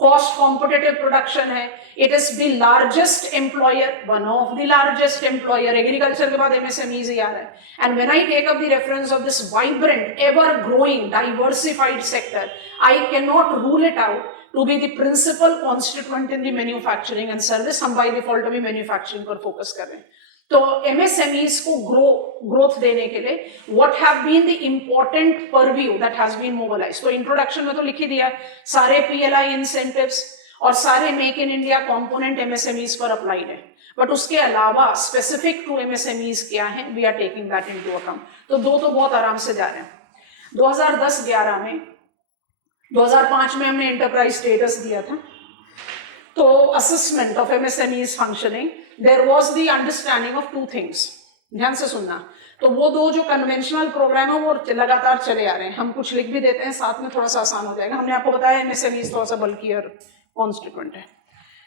Cost competitive production है. It is the largest employer, one of the largest employer. Agriculture के बाद एमएसएमईज ही आ रहा है. And when I take up the reference of this vibrant, ever growing, diversified sector, I can not rule it out to be the principal constituent in the manufacturing and service. हम by default अभी manufacturing पर focus कर रहे हैं. तो MSMEs को growth देने के लिए what have been the important purview that has been mobilized. तो इंट्रोडक्शन में तो लिख ही दिया सारे PLI इंसेंटिव्स और सारे make in India component MSMEs पर अप्लाइड है. बट उसके अलावा स्पेसिफिक टू MSMEs क्या है, we are taking that into account. तो दो तो बहुत आराम से जा रहे हैं. 2010-11 में, 2005 में हमने एंटरप्राइज स्टेटस दिया था. तो assessment of MSMEs functioning, there was the understanding of two things. ध्यान से सुनना. तो वो दो जो कन्वेंशनल प्रोग्राम है वो लगातार चले आ रहे हैं। हम कुछ लिख भी देते हैं साथ में, थोड़ा सा आसान हो जाएगा। हमने आपको बताया एमएसएमई थोड़ा सा बल्कि और कॉन्स्टिट्यूएंट है।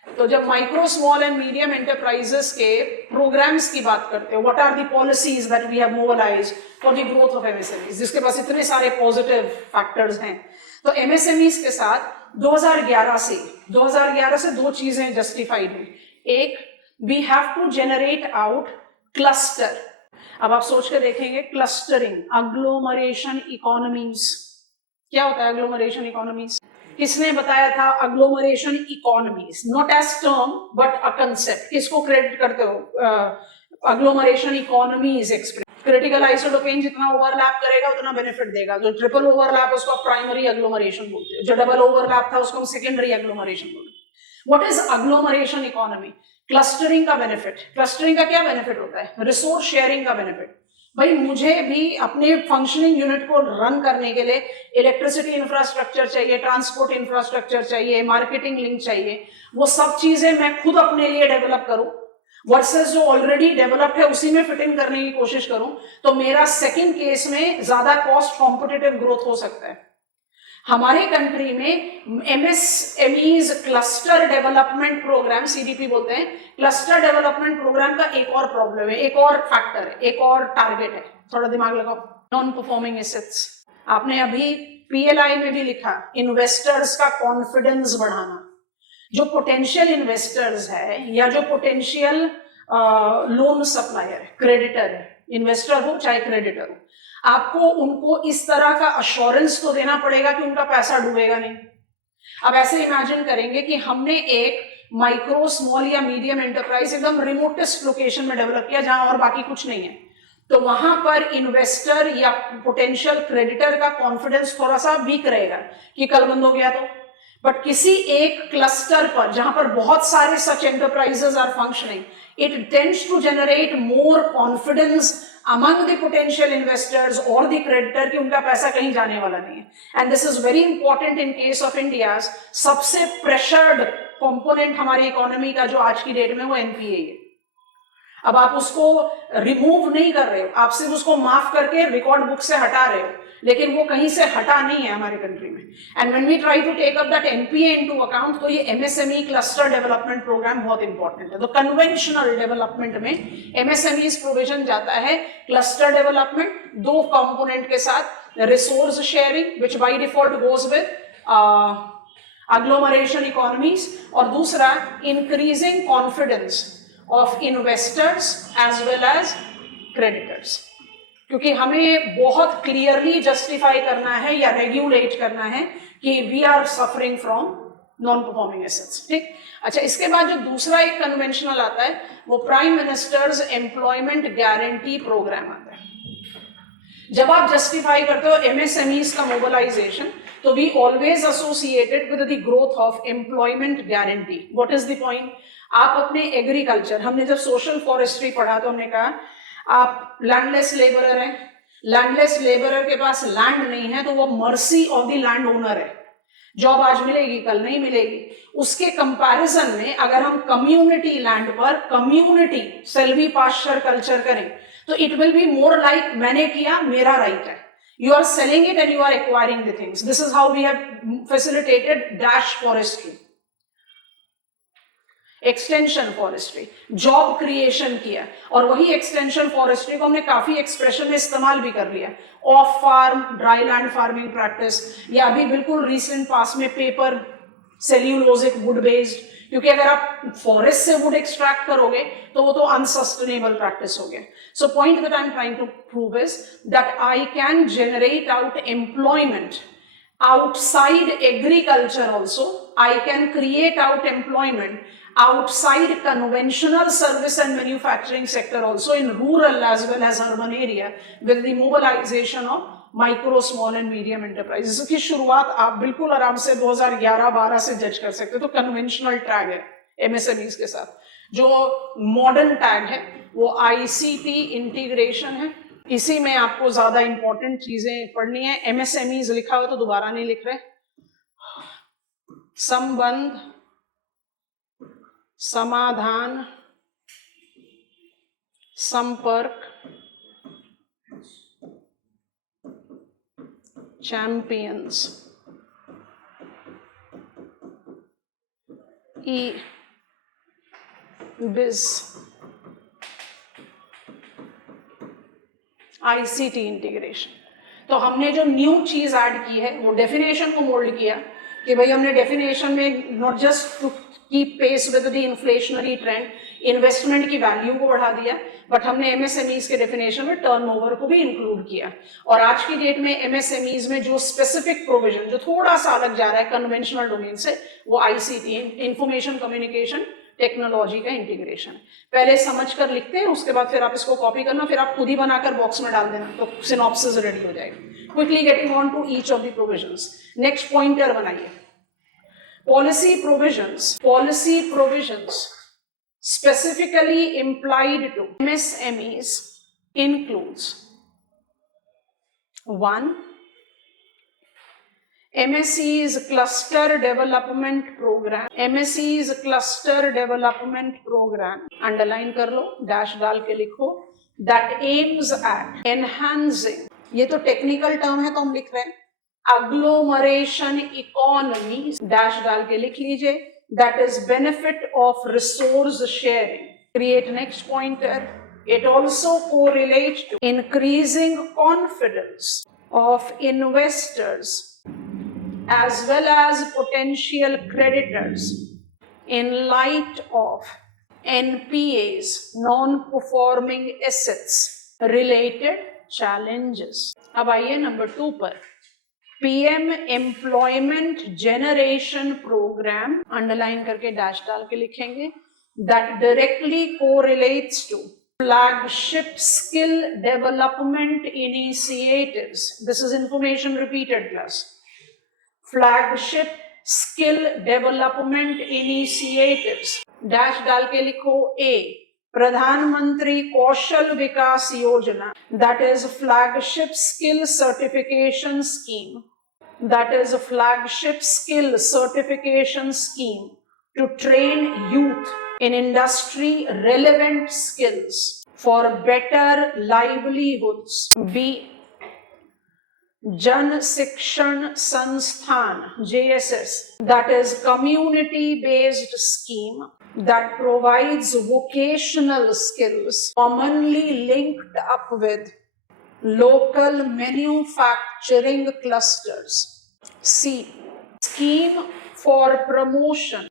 तो जब micro small and medium enterprises के प्रोग्राम्स की बात करते हो, what are the policies that we have mobilized for the growth of MSMEs, जिसके पास इतने सारे पॉजिटिव फैक्टर्स हैं। तो एमएसएमईज के साथ 2011 से दो चीजें जस्टिफाइड हुई। एक, we have to generate out cluster. अब आप सोच के देखेंगे, क्लस्टरिंग, अग्लोमरेशन इकोनॉमीज। क्या होता है अग्लोमरेशन इकोनॉमीज? किसने बताया था agglomeration economies? Not as term but a concept. किसको क्रेडिट करते हो? Agglomeration economies express. क्रिटिकल आइसोटोपेन जितना ओवरलैप करेगा उतना बेनिफिट देगा। जो ट्रिपल ओवरलैप उसको प्राइमरी एग्लोमरेशन बोलते हैं, जो डबल ओवरलैप था उसको हम सेकेंडरी एग्लोमरेशन बोलते हैं। What is agglomeration economy? Clustering का बेनिफिट। क्लस्टरिंग का क्या बेनिफिट होता है? रिसोर्स शेयरिंग का बेनिफिट। भाई मुझे भी अपने फंक्शनिंग यूनिट को रन करने के लिए इलेक्ट्रिसिटी इंफ्रास्ट्रक्चर चाहिए, ट्रांसपोर्ट इंफ्रास्ट्रक्चर चाहिए, मार्केटिंग लिंक चाहिए। वो सब चीजें मैं खुद अपने लिए डेवलप करूं वर्सेस जो ऑलरेडी डेवलप्ड है उसी में फिटिंग करने की कोशिश करूं, तो मेरा सेकंड केस में ज्यादा कॉस्ट कॉम्पिटिटिव ग्रोथ हो सकता है। हमारे कंट्री में MSMEs cluster development program, CDP बोलते हैं, क्लस्टर डेवलपमेंट प्रोग्राम का एक और प्रॉब्लम है, एक और फैक्टर है, एक और टारगेट है। थोड़ा दिमाग लगाओ। Non performing assets. आपने अभी पीएलआई में भी लिखा, इन्वेस्टर्स का कॉन्फिडेंस बढ़ाना। जो पोटेंशियल इन्वेस्टर्स है या जो पोटेंशियल लोन सप्लायर है, क्रेडिटर है, इन्वेस्टर हो चाहे क्रेडिटर हो, आपको उनको इस तरह का अश्योरेंस तो देना पड़ेगा कि उनका पैसा डूबेगा नहीं। अब ऐसे इमेजिन करेंगे कि हमने एक माइक्रो स्मॉल या मीडियम एंटरप्राइज एकदम रिमोटेस्ट लोकेशन में डेवलप किया जहां और बाकी कुछ नहीं है, तो वहां पर इन्वेस्टर या पोटेंशियल क्रेडिटर का कॉन्फिडेंस थोड़ा सा वीक रहेगा कि कल बंद हो गया तो। बट किसी एक क्लस्टर पर जहां पर बहुत सारे such enterprises are functioning, it tends to generate more confidence among the potential investors or the creditor कि उनका पैसा कहीं जाने वाला नहीं है। And this is very important in case of India's सबसे pressured component हमारी इकोनॉमी का जो आज की डेट में वो एनपीए है। अब आप उसको रिमूव नहीं कर रहे हो, आप सिर्फ उसको माफ करके रिकॉर्ड बुक से हटा रहे हो, लेकिन वो कहीं से हटा नहीं है हमारे कंट्री में। And when we try to take up that NPA into account, तो ये एमएसएमई क्लस्टर डेवलपमेंट प्रोग्राम बहुत इंपॉर्टेंट है। तो कन्वेंशनल डेवलपमेंट में एमएसएमई प्रोविजन जाता है क्लस्टर डेवलपमेंट, दो कंपोनेंट के साथ, resource sharing which by default goes with agglomeration economies, और दूसरा increasing confidence of investors as well as creditors। क्योंकि हमें बहुत क्लियरली जस्टिफाई करना है या रेगुलेट करना है कि we are suffering from non performing assets. ठीक, अच्छा, इसके बाद जो दूसरा एक कन्वेंशनल आता है वो prime ministers employment guarantee program आता है। जब आप जस्टिफाई करते हो एमएसएमईज का मोबिलाइजेशन, तो we always associated with the growth of employment guarantee. What is the point? आप अपने एग्रीकल्चर, हमने जब सोशल फॉरेस्ट्री पढ़ा तो हमने कहा आप लैंडलेस लेबरर हैं, लैंडलेस लेबरर के पास लैंड नहीं है तो वो mercy of the land owner है, जॉब आज मिलेगी कल नहीं मिलेगी। उसके कंपैरिजन में अगर हम कम्युनिटी लैंड पर कम्युनिटी सेल्वी पास्चर कल्चर करें तो it will be more like मैंने किया मेरा राइट है। You are selling it and you are acquiring the things. This is how we have facilitated dash forestry, extension forestry, job creation किया, और वही extension forestry को हमने काफी एक्सप्रेशन में इस्तेमाल भी कर लिया। Off farm dry land farming practice, या अभी बिल्कुल रिसेंट पास में पेपर सेल्यूलोजिक वुड बेस्ड, क्योंकि अगर आप फॉरेस्ट से वुड एक्सट्रैक्ट करोगे तो वो तो अनसस्टेनेबल प्रैक्टिस हो गया। So point that I am trying to prove is that I can generate out employment outside agriculture also. I can create out employment outside conventional service and manufacturing sector also, in rural as well as urban area, with the mobilization of micro small and medium enterprise की शुरुआत आप बिल्कुल आराम से 2011-12 से जज कर सकते हो। तो कन्वेंशनल टैग है एमएसएमईज के साथ। जो मॉडर्न टैग है वो आईसीटी इंटीग्रेशन है। इसी में आपको ज्यादा इंपॉर्टेंट चीजें पढ़नी है। एमएसएमईज लिखा हो तो दोबारा नहीं लिख रहे। संबंध, समाधान, संपर्क, चैंपियंस ई बिज ICT इंटीग्रेशन। तो हमने जो न्यू चीज ऐड की है वो डेफिनेशन को मोल्ड किया कि भाई हमने डेफिनेशन में not just to keep pace with the inflationary trend investment की वैल्यू को बढ़ा दिया, बट हमने एमएसएमईज के डेफिनेशन में टर्नओवर को भी इंक्लूड किया। और आज की डेट में एमएसएमईज में जो स्पेसिफिक प्रोविजन जो थोड़ा सा अलग जा रहा है कन्वेंशनल डोमेन से, वो आईसीटी इंफॉर्मेशन कम्युनिकेशन टेक्नोलॉजी का इंटीग्रेशन। पहले समझ कर लिखते हैं, उसके बाद फिर आप इसको कॉपी करना, फिर आप खुद ही बनाकर बॉक्स में डाल देना, तो सिनॉप्सिस रेडी हो जाएगी। Quickly getting on to each of the provisions. Next pointer बनाइए, policy provisions specifically implied to MSMEs includes 1. MSE's Cluster Development Program, MSE's Cluster Development Program, underline कर लो, dash डाल के लिखो, that aims at enhancing, ये तो technical term है तो हम लिख रहे हैं, agglomeration economy, dash डाल के लिख लीजिए, that is benefit of resource sharing. Create next pointer. It also correlates to increasing confidence of investors as well as potential creditors in light of NPAs, non-performing assets related challenges. अब आइए number 2 पर, PM employment generation programme, underline करके dash डाल के लिखेंगे, that directly correlates to flagship skill development initiatives. This is information repeated class. Flagship skill development initiatives, dash डाल के लिखो ए, प्रधानमंत्री कौशल विकास योजना, that is flagship skill certification scheme, that is a flagship skill certification scheme to train youth in industry relevant skills for better livelihoods. B. Jan Shikshan Sansthan, JSS, that is community based scheme that provides vocational skills commonly linked up with local manufacturing clusters. C. Scheme for promotion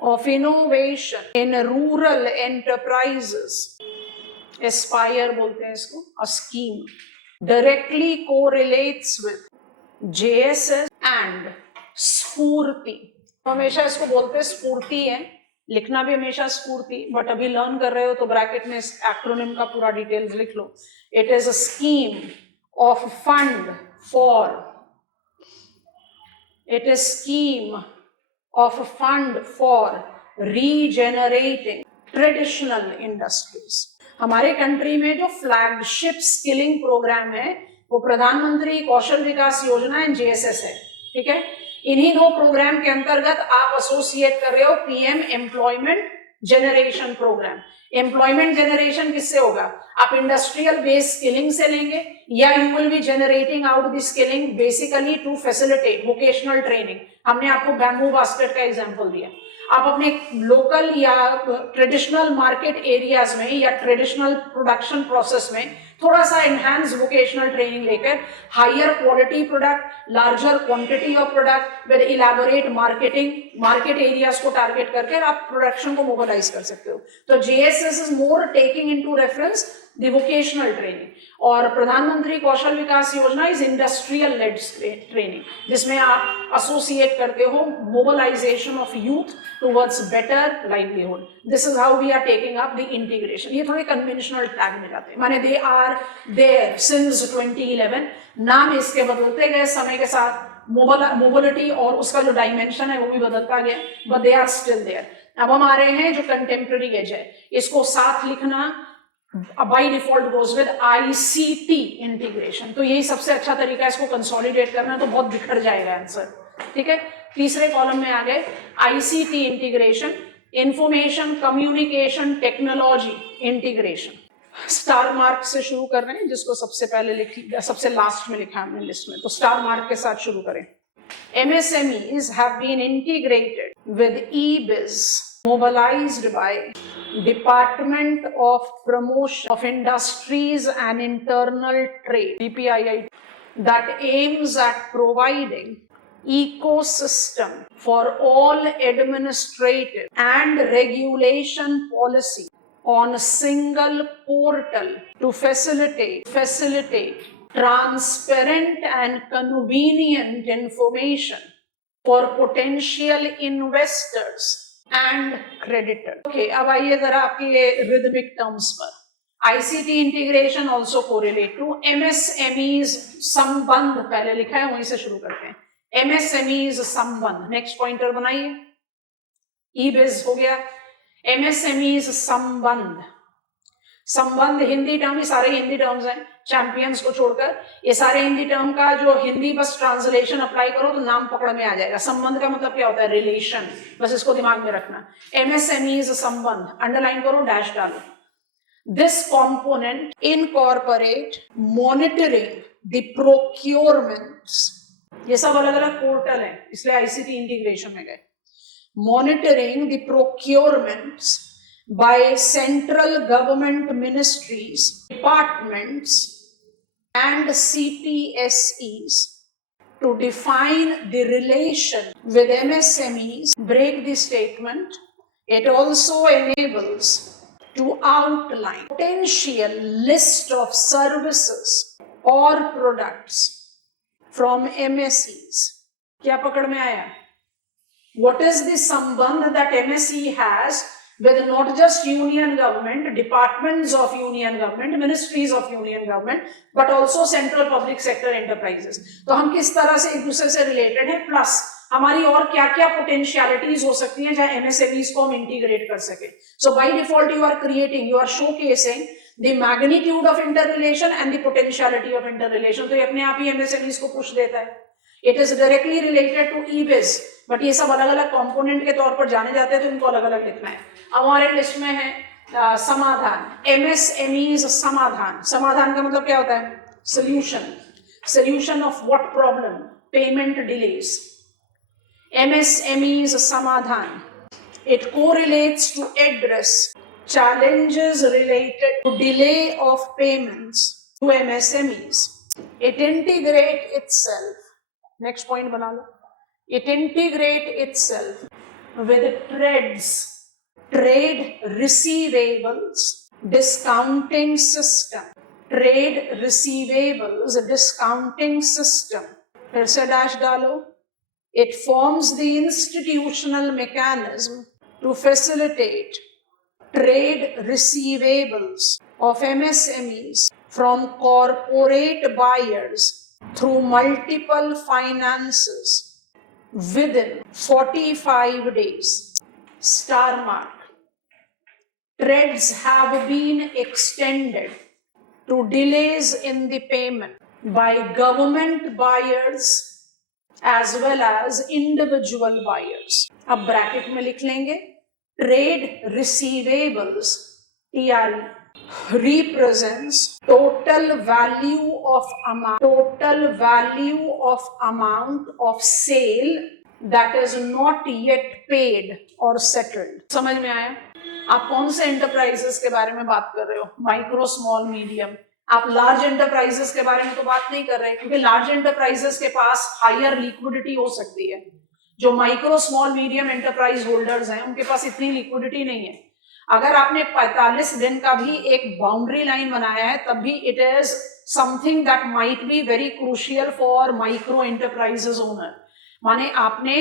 of innovation in rural enterprises. Aspire बोलते हैं इसको, a scheme directly correlates with JSS and स्फूर्ति। हमेशा इसको बोलते हैं स्फूर्ति है, लिखना भी हमेशा स्फूर्ति, बट अभी लर्न कर रहे हो तो ब्रैकेट में इस एक्रोनिम का पूरा डिटेल्स लिख लो। It is a scheme of fund for, it is scheme of a fund for regenerating traditional industries. हमारे कंट्री में जो फ्लैगशिप स्किलिंग प्रोग्राम है वो प्रधानमंत्री कौशल विकास योजना एंड JSS है, ठीक है। इन्हीं दो प्रोग्राम के अंतर्गत आप एसोसिएट कर रहे हो PM employment generation program. Employment generation किससे होगा? आप इंडस्ट्रियल बेस्ड स्किलिंग से लेंगे या you will be generating out the skilling basically to facilitate vocational training. हमने आपको बैम्बू बास्केट का एग्जांपल दिया। आप अपने लोकल या ट्रेडिशनल मार्केट एरियाज में या ट्रेडिशनल प्रोडक्शन प्रोसेस में थोड़ा सा एनहांस वोकेशनल ट्रेनिंग लेकर higher quality product, larger quantity of product with elaborate marketing, market areas को टारगेट करके आप प्रोडक्शन को मोबिलाइज कर सकते हो। तो JSS is more taking into reference the vocational training, और प्रधानमंत्री कौशल विकास योजना इज इंडस्ट्रियल लेड ट्रेनिंग, जिसमें आप एसोसिएट करते हो mobilization of youth towards better livelihood. This is how we are taking up the integration. ये थोड़े कन्वेंशनल टैग में जाते हैं, माने दे आर देयर सिंस 2011, नाम इसके बदलते गए समय के साथ, मोबिलिटी और उसका जो डायमेंशन है वो भी बदलता गया, but they are still there. अब हम आ रहे हैं जो कंटेम्प्रेरी एज है, इसको साथ लिखना by default goes with ICT integration. तो यही सबसे अच्छा तरीका है इसको कंसोलिडेट करना, तो बहुत बिखर जाएगा आंसर, ठीक है। तीसरे कॉलम में आ गए ICT integration, information communication technology integration. Star mark से शुरू कर रहे हैं, जिसको सबसे पहले सबसे लास्ट में लिखा हमने लिस्ट में, तो स्टार मार्क के साथ शुरू करें। MSMEs have been integrated with eBiz, mobilized by Department of Promotion of Industries and Internal Trade (DPIIT), that aims at providing ecosystem for all administrative and regulation policy on a single portal to facilitate transparent and convenient information for potential investors and creditors. Okay, अब आइए जरा आपके rhythmic terms पर। ICT integration also correlate to MSMEs संबंध, पहले लिखा है वहीं से शुरू करते हैं। MSMEs संबंध, नेक्स्ट पॉइंटर बनाइए। eBiz हो गया। MSMEs संबंध, संबंध हिंदी टर्म, ये सारे हिंदी टर्म्स हैं चैंपियंस को छोड़कर, ये सारे हिंदी टर्म का जो हिंदी बस ट्रांसलेशन अप्लाई करो तो नाम पकड़ में आ जाएगा। संबंध का मतलब क्या होता है? रिलेशन, बस इसको दिमाग में रखना। MSMEs संबंध, अंडरलाइन करो, डैश डालो। This component incorporate monitoring the procurements, ये सब अलग अलग पोर्टल है इसलिए ICT इंटीग्रेशन में गए। Monitoring the procurements by central government ministries, departments and CPSEs to define the relation with MSMEs, break the statement. It also enables to outline potential list of services or products from MSEs. क्या पकड़ में आया? What is the sambandh that MSE has with not just union government, departments of union government, ministries of union government, but also central public sector enterprises. तो हम किस तरह से एक दूसरे से रिलेटेड है, प्लस हमारी और क्या क्या पोटेंशियलिटीज हो सकती हैं जहां MSMEs को हम इंटीग्रेट कर सके। So by default you are creating, you are showcasing the magnitude of interrelation and the potentiality of interrelation. तो ये अपने आप ही MSMEs को पुश देता है। It is directly related to eBiz, but ये सब अलग अलग कंपोनेंट के तौर पर जाने जाते हैं तो इनको अलग अलग लिखना है। अब हमारे लिस्ट में है समाधान, MSMEs समाधान। समाधान का मतलब क्या होता है? Solution. Solution of what problem? Payment delays. MSMEs समाधान, it correlates to address challenges related to delay of payments to MSMEs. It integrate itself, next point बना लो, it integrate itself with TREDS, trade receivables discounting system, trade receivables discounting system। फिर से dash डालो। It forms the institutional mechanism to facilitate trade receivables of MSMEs from corporate buyers through multiple finances within 45 days. Star mark. TREDS have been extended to delays in the payment by government buyers as well as individual buyers. अब bracket में लिख लेंगे trade receivables, TRE, represents total value of amount of sale that is not yet paid or settled। समझ में आया? आप कौन से एंटरप्राइजेस के बारे में बात कर रहे हो? Micro, small, medium. आप लार्ज एंटरप्राइजेस के बारे में तो बात नहीं कर रहे, क्योंकि लार्ज एंटरप्राइजेस के पास हायर लिक्विडिटी हो सकती है। जो micro, small, medium enterprise holders हैं उनके पास इतनी लिक्विडिटी नहीं है। अगर आपने 45 दिन का भी एक बाउंड्री लाइन बनाया है तब भी it is something that might be very crucial for micro enterprises owner. माने आपने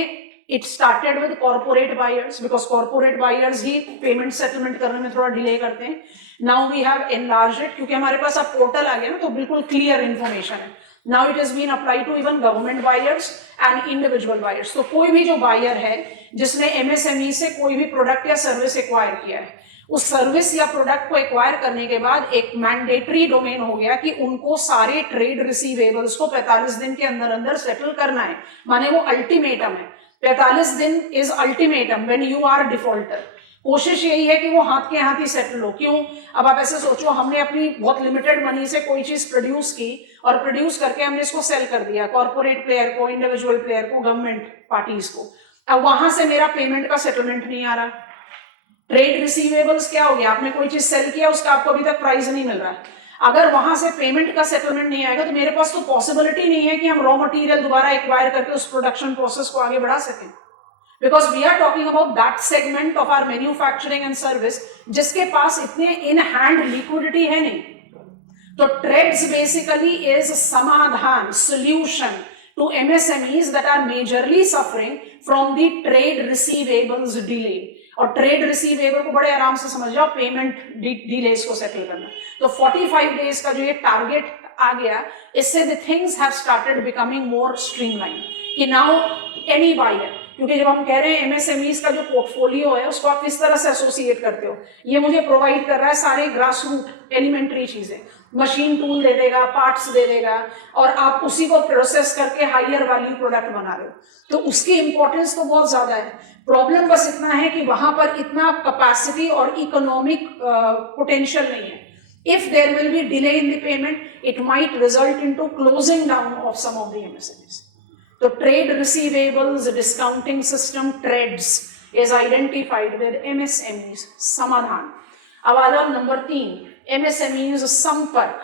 it started with corporate buyers, because corporate buyers ही पेमेंट सेटलमेंट करने में थोड़ा डिले करते हैं। Now we have enlarged it, क्योंकि हमारे पास अब पोर्टल आ गया ना तो बिल्कुल क्लियर इंफॉर्मेशन है। Now it is been apply to even government buyers and individual buyers. तो कोई भी जो बायर है जिसने MSME से कोई भी प्रोडक्ट या सर्विस एक्वायर किया है, उस सर्विस या प्रोडक्ट को एक्वायर करने के बाद एक मैंडेटरी डोमेन हो गया कि उनको सारे ट्रेड रिसीवेबल्स को 45 दिन के अंदर अंदर सेटल करना है। माने वो अल्टीमेटम है, 45 दिन is ultimatum when you are defaulter. कोशिश यही है कि वो हाथ के हाथ ही सेटल हो। क्यों? अब आप ऐसे सोचो, हमने अपनी बहुत लिमिटेड मनी से कोई चीज प्रोड्यूस की और प्रोड्यूस करके हमने इसको सेल कर दिया कॉर्पोरेट प्लेयर को, इंडिविजुअल प्लेयर को, गवर्नमेंट पार्टीज को। अब वहां से मेरा पेमेंट का सेटलमेंट नहीं आ रहा। ट्रेड रिसीवेबल्स क्या हो गया? आपने कोई चीज सेल किया, उसका आपको अभी तक प्राइस नहीं मिल रहा है। अगर वहां से पेमेंट का सेटलमेंट नहीं आएगा तो मेरे पास तो पॉसिबिलिटी नहीं है कि हम रॉ मटेरियल दोबारा एक्वायर करके उस प्रोडक्शन प्रोसेस को आगे बढ़ा सकें। Because we are talking about that segment of our manufacturing and service जिसके पास इतने इन हैंड लिक्विडिटी है नहीं। तो ट्रेड्स बेसिकली इज समाधान, solution to MSMEs that are majorly suffering from the trade receivables delay। और ट्रेड रिसीवेबल को बड़े आराम से समझ जाओ, पेमेंट डिलेस को सेटल करना। तो 45 डेज का जो ये टारगेट आ गया, इससे the things have started becoming more streamline कि नाउ एनी बायर, क्योंकि जब हम कह रहे हैं एमएसएमईज का जो पोर्टफोलियो है उसको आप किस तरह से एसोसिएट करते हो, ये मुझे प्रोवाइड कर रहा है सारे ग्रास रूट एलिमेंट्री चीजें, मशीन टूल दे देगा, पार्ट्स दे देगा, और आप उसी को प्रोसेस करके हायर वैल्यू प्रोडक्ट बना रहे हो, तो उसकी इंपॉर्टेंस तो बहुत ज्यादा है। प्रॉब्लम बस इतना है कि वहां पर इतना कैपेसिटी और इकोनॉमिक पोटेंशियल नहीं है। If there will be delay in the payment, it might result into closing down of some of the MSMEs. So trade receivables discounting system TREDS is identified with MSMEs समाधान। अब आ जाओ number 3, MSMEs संपर्क।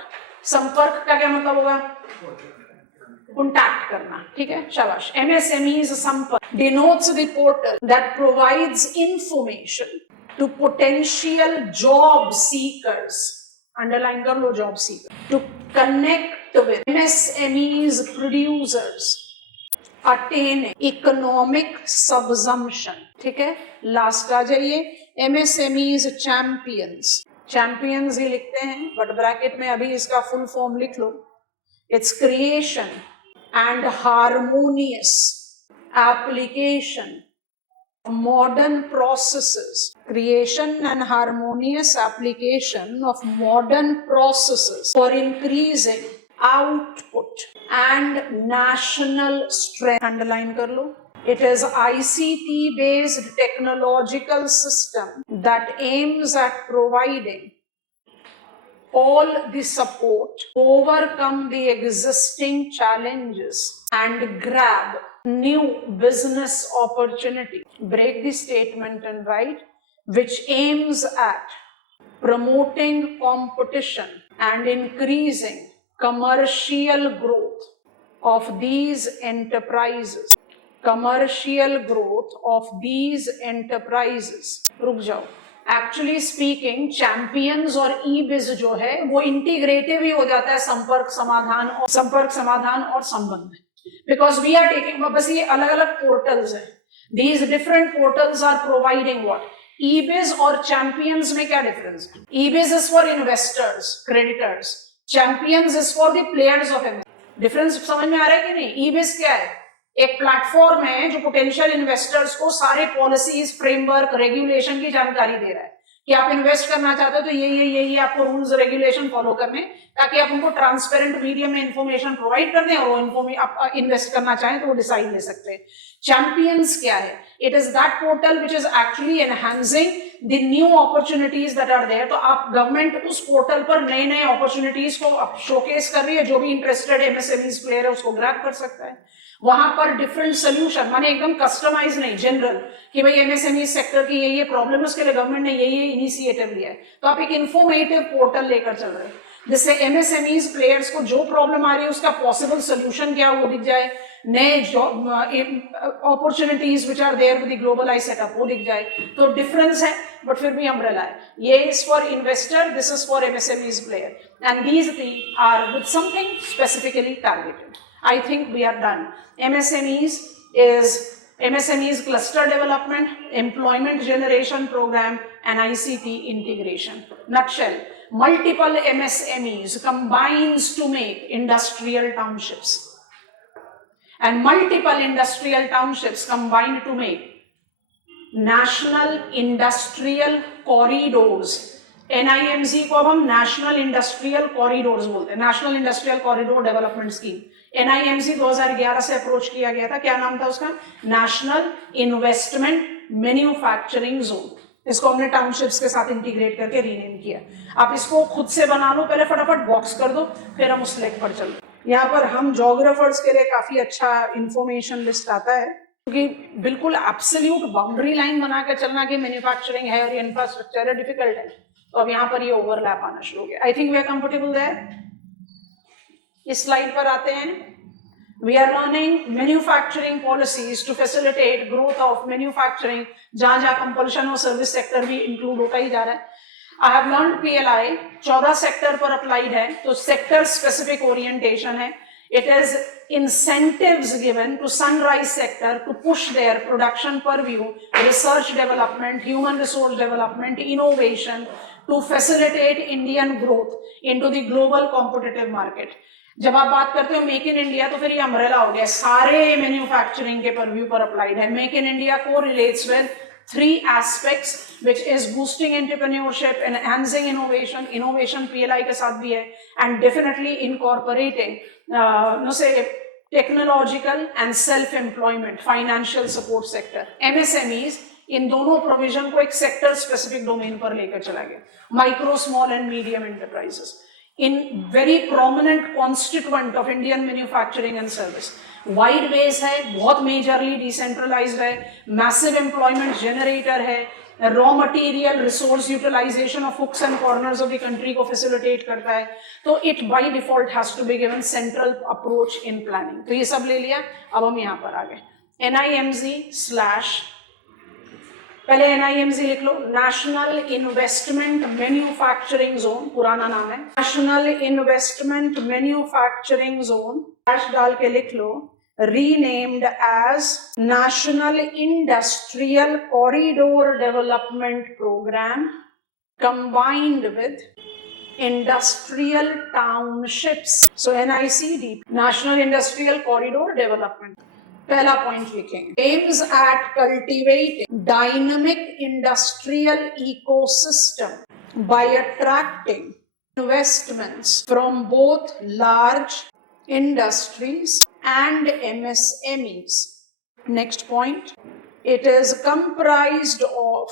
संपर्क का क्या मतलब होगा? Contact करना, ठीक है, शाबाश। MSMEs संपर्क denotes the portal that provides information to potential job seekers, underline कर लो, job seeker, to connect with MSMEs producers, attain economic subsumption, ठीक है। लास्ट आ जाइए, MSMEs champions, champions ही लिखते हैं बट ब्रैकेट में अभी इसका फुल फॉर्म लिख लो। It's creation and harmonious application modern processes, creation and harmonious application of modern processes for increasing output and national strength, underline कर लो। It is ICT based technological system that aims at providing all the support, overcome the existing challenges and grab new business opportunity. Break the statement and write, which aims at promoting competition and increasing commercial growth of these enterprises. Commercial growth of these enterprises. रुक जाओ। Actually speaking champions और ई-बिज जो है वो integrative ही हो जाता है संपर्क समाधान और संबंध, बिकॉज वी आर टेकिंग, बस ये अलग अलग पोर्टल्स हैं। These different portals are providing what? EBiz और चैंपियंस में क्या डिफरेंस है? EBiz is for investors, creditors, champions is for the players of M. Difference समझ में आ रहा है कि नहीं? ई-बिज क्या है? एक प्लेटफॉर्म है जो पोटेंशियल इन्वेस्टर्स को सारे पॉलिसीज, फ्रेमवर्क, रेगुलेशन की जानकारी दे रहा है कि आप इन्वेस्ट करना चाहते हो तो ये आपको रूल्स रेगुलेशन फॉलो करने, ताकि आप उनको ट्रांसपेरेंट मीडियम में इंफॉर्मेशन प्रोवाइड कर दें और वो आप इन्वेस्ट करना चाहें तो वो डिसाइड ले सकते हैं। चैंपियंस क्या है? It is that portal which is actually enhancing the new opportunities that are there. तो आप गवर्नमेंट उस पोर्टल पर नए नए अपॉर्चुनिटीज को शोकेस कर रही है, जो भी इंटरेस्टेड एमएसएमईज प्लेयर है उसको ग्रैब कर सकता है। वहां पर डिफरेंट सोल्यूशन, माने एकदम कस्टमाइज नहीं, जनरल, कि भाई एमएसएमई सेक्टर की ये प्रॉब्लम है, उसके लिए गवर्नमेंट ने ये इनिशिएटिव लिया है, तो आप एक इंफॉर्मेटिव पोर्टल लेकर चल रहे हैं जिससे एमएसएमईज प्लेयर्स को जो प्रॉब्लम आ रही है उसका पॉसिबल सोल्यूशन क्या वो दिख जाए, नए opportunities which are there with the globalized setup वो दिख जाए। तो डिफरेंस है बट फिर भी अम्ब्रेला है। ये is for investor, this is for MSMEs player, and these three are with something specifically targeted. I think we are done. MSMEs cluster development, employment generation program, and ICT integration. Nutshell: multiple MSMEs combines to make industrial townships, and multiple industrial townships combine to make national industrial corridors. NIMC को अब हम national industrial corridors बोलते हैं, national industrial corridor development scheme. NIMC 2011 से approach किया गया था, क्या नाम था उसका? National investment manufacturing zone. इसको हमने टाउनशिप्स के साथ इंटीग्रेट करके रीनेम किया। आप इसको खुद से बना लो, पहले फटाफट बॉक्स कर दो, फिर हम उस लेख पर चलते। यहाँ पर हम जोग्राफर्स के लिए काफी अच्छा इंफॉर्मेशन लिस्ट आता है, क्योंकि बिल्कुल एब्सोल्यूट बाउंड्री लाइन बना के चलना कि मैन्युफैक्चरिंग है और ये इंफ्रास्ट्रक्चर है, डिफिकल्ट है। तो अब यहाँ पर ये ओवरलैप आना शुरू हो गया। I think we are comfortable there. इस स्लाइड पर आते हैं। We are learning manufacturing policies to facilitate growth of manufacturing, जहां जहां कंपल्शन और सर्विस सेक्टर भी इंक्लूड होता ही जा रहा है। I have learned PLI 14 sector पर अप्लाइड है, तो सेक्टर स्पेसिफिक ओरिएंटेशन है। It is incentives given to sunrise sector to push their production purview, research development, human resource development, innovation to facilitate Indian growth into the global competitive market. जब आप बात करते हो make in India तो फिर ये umbrella हो गया, सारे मैन्युफैक्चरिंग के परव्यू पर अप्लाइड है। मेक इन इंडिया को relates with 3 aspects which is boosting entrepreneurship, enhancing innovation, innovation PLI के साथ भी है, and definitely incorporating technological and self employment, financial support sector, MSMEs, इन दोनों प्रोविजन को एक सेक्टर स्पेसिफिक डोमेन पर लेकर चला गया। Micro small and medium enterprises in very prominent constituent of Indian manufacturing and service, wide base है, बहुत majorly decentralized है, massive employment generator है, raw material resource utilization of hooks and corners of the country को facilitate करता है, तो it by default has to be given central approach in planning। तो ये सब ले लिया। अब हम यहाँ पर आ गए। NIMZ/ पहले NIMZ लिख लो, नेशनल इन्वेस्टमेंट मैन्युफैक्चरिंग जोन, पुराना नाम है national investment manufacturing zone, dash डाल के लिख लो, renamed as national industrial corridor development programme combined with industrial townships. So NICD, national industrial corridor development. पहला पॉइंट लिखेंगे, aims at cultivating dynamic industrial ecosystem by attracting investments from both large industries and MSMEs। Next point, it is comprised of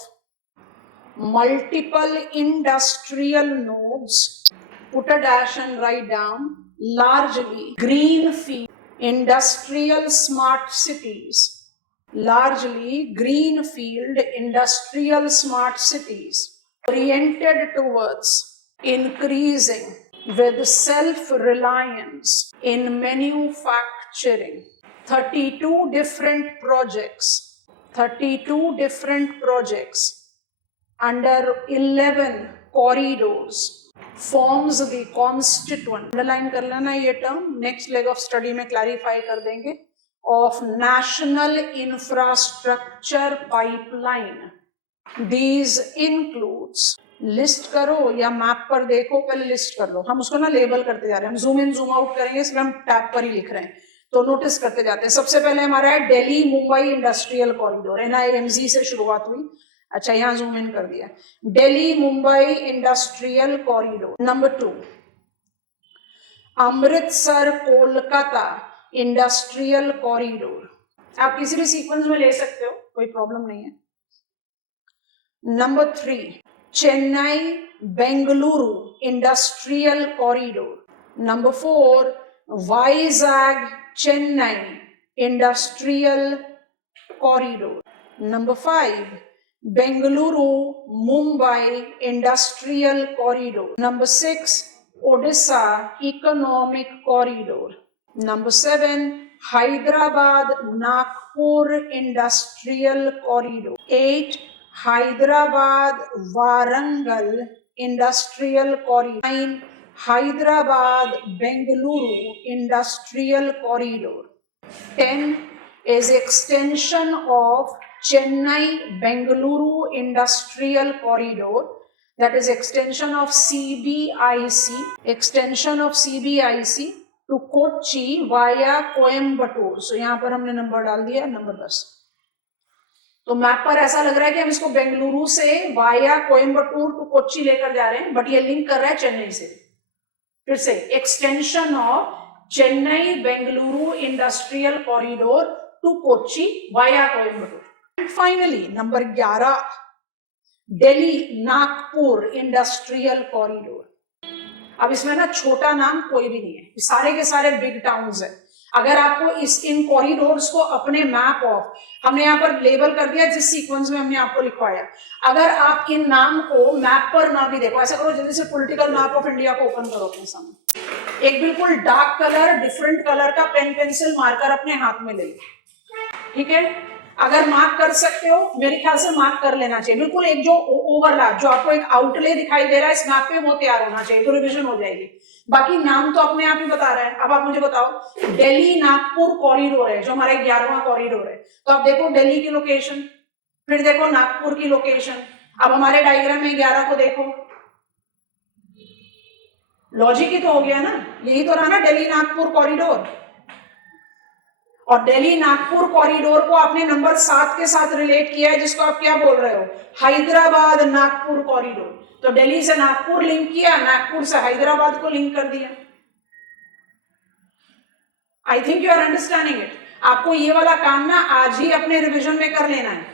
multiple industrial nodes, put a dash and write down, largely greenfield industrial smart cities, largely greenfield industrial smart cities oriented towards increasing with self-reliance in manufacturing. 32 different projects under 11 corridors forms the constituent, underline कर लेना ये term, next leg of study में clarify कर देंगे, of national infrastructure pipeline. These includes, list करो या map पर देखो, पहले लिस्ट कर लो, हम उसको ना लेबल करते जा रहे हैं, हम जूम इन जूम आउट करेंगे, इसलिए हम टैब पर ही लिख रहे हैं, तो नोटिस करते जाते हैं। सबसे पहले हमारा है Delhi Mumbai industrial corridor, NIMZ से शुरुआत हुई। अच्छा, यहां जूम इन कर दिया, Delhi Mumbai industrial corridor. Number 2, Amritsar Kolkata industrial corridor. आप किसी भी सीक्वेंस में ले सकते हो, कोई प्रॉब्लम नहीं है। Number 3, Chennai Bengaluru industrial corridor. Number 4, Vizag Chennai industrial corridor. Number 5, Bengaluru Mumbai Industrial Corridor. Number 6, Odisha Economic Corridor. Number 7, Hyderabad Nagpur Industrial Corridor. 8, Hyderabad Warangal Industrial Corridor. 9, Hyderabad Bengaluru Industrial Corridor. 10 is extension of Chennai Bengaluru Industrial Corridor, that is extension of CBIC to Kochi via Coimbatore. So यहाँ पर हमने number डाल दिया, number 10। तो map पर ऐसा लग रहा है कि हम इसको बेंगलुरु से वाया कोयम्बटूर टू कोच्चि लेकर जा रहे हैं, बट ये लिंक कर रहा है चेन्नई से। फिर से, extension of Chennai Bengaluru industrial corridor to Kochi via Coimbatore. Finally, number 11, Delhi Nagpur industrial corridor. अब इसमें ना छोटा नाम कोई भी नहीं है, सारे के सारे बिग टाउन्स हैं। अगर आपको इन कॉरिडोर्स को अपने मैप ऑफ, हमने यहाँ पर लेबल कर दिया जिस सीक्वेंस में हमने आपको लिखवाया, अगर आप इन नाम को मैप पर ना भी देखो, ऐसा करो जल्दी से पॉलिटिकल मैप ऑफ इंडिया को ओपन करो अपने सामने, एक बिल्कुल डार्क कलर डिफरेंट कलर का पेन पेंसिल मार्कर अपने हाथ में ले लो, ठीक है। अगर मार्क कर सकते हो, मेरे ख्याल से मार्क कर लेना चाहिए, बिल्कुल एक जो ओवरलैप, जो आपको एक आउटले दिखाई दे रहा है इस मैप पे, वो तैयार होना चाहिए, तो रिवीजन हो जाएगी। बाकी नाम तो अपने आप ही बता रहा है। अब आप मुझे बताओ, दिल्ली नागपुर कॉरिडोर है जो हमारा 11वां कॉरिडोर है, तो आप देखो दिल्ली की लोकेशन, फिर देखो नागपुर की लोकेशन। अब हमारे डायग्राम में 11 को देखो, लॉजिक ही तो हो गया ना, यही तो रहा ना दिल्ली नागपुर कॉरिडोर। और दिल्ली नागपुर कॉरिडोर को आपने नंबर 7 के साथ रिलेट किया है, जिसको आप क्या बोल रहे हो, हैदराबाद नागपुर कॉरिडोर। तो दिल्ली से नागपुर लिंक किया, नागपुर से हैदराबाद को लिंक कर दिया। I think you are understanding it. आपको ये वाला काम ना आज ही अपने रिविजन में कर लेना है।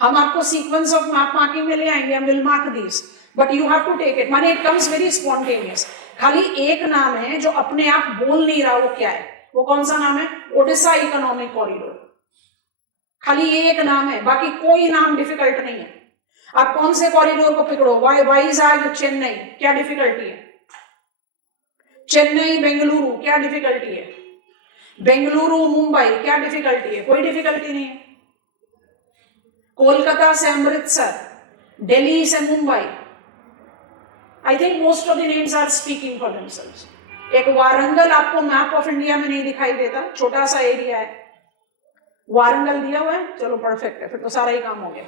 हम आपको सीक्वेंस ऑफ मैप मार्किंग में ले आएंगे, हम will mark this, but you have to take it, माने इट कम्स वेरी स्पॉन्टेनियस। खाली एक नाम है जो अपने आप बोल नहीं रहा, वो क्या है, वो कौन सा नाम है, ओडिशा इकोनॉमिक कॉरिडोर। खाली ये एक नाम है, बाकी कोई नाम डिफिकल्ट नहीं है। आप कौन से कॉरिडोर को पकड़ो, वाइजैग चेन्नई, क्या डिफिकल्टी है, चेन्नई बेंगलुरु, क्या डिफिकल्टी है, बेंगलुरु मुंबई, क्या डिफिकल्टी है, कोई डिफिकल्टी नहीं है। कोलकाता से अमृतसर, दिल्ली से Mumbai, I think most of the names are speaking for themselves. एक वारंगल आपको मैप ऑफ इंडिया में नहीं दिखाई देता, छोटा सा एरिया है, वारंगल दिया हुआ है, चलो परफेक्ट है, फिर तो सारा ही काम हो गया।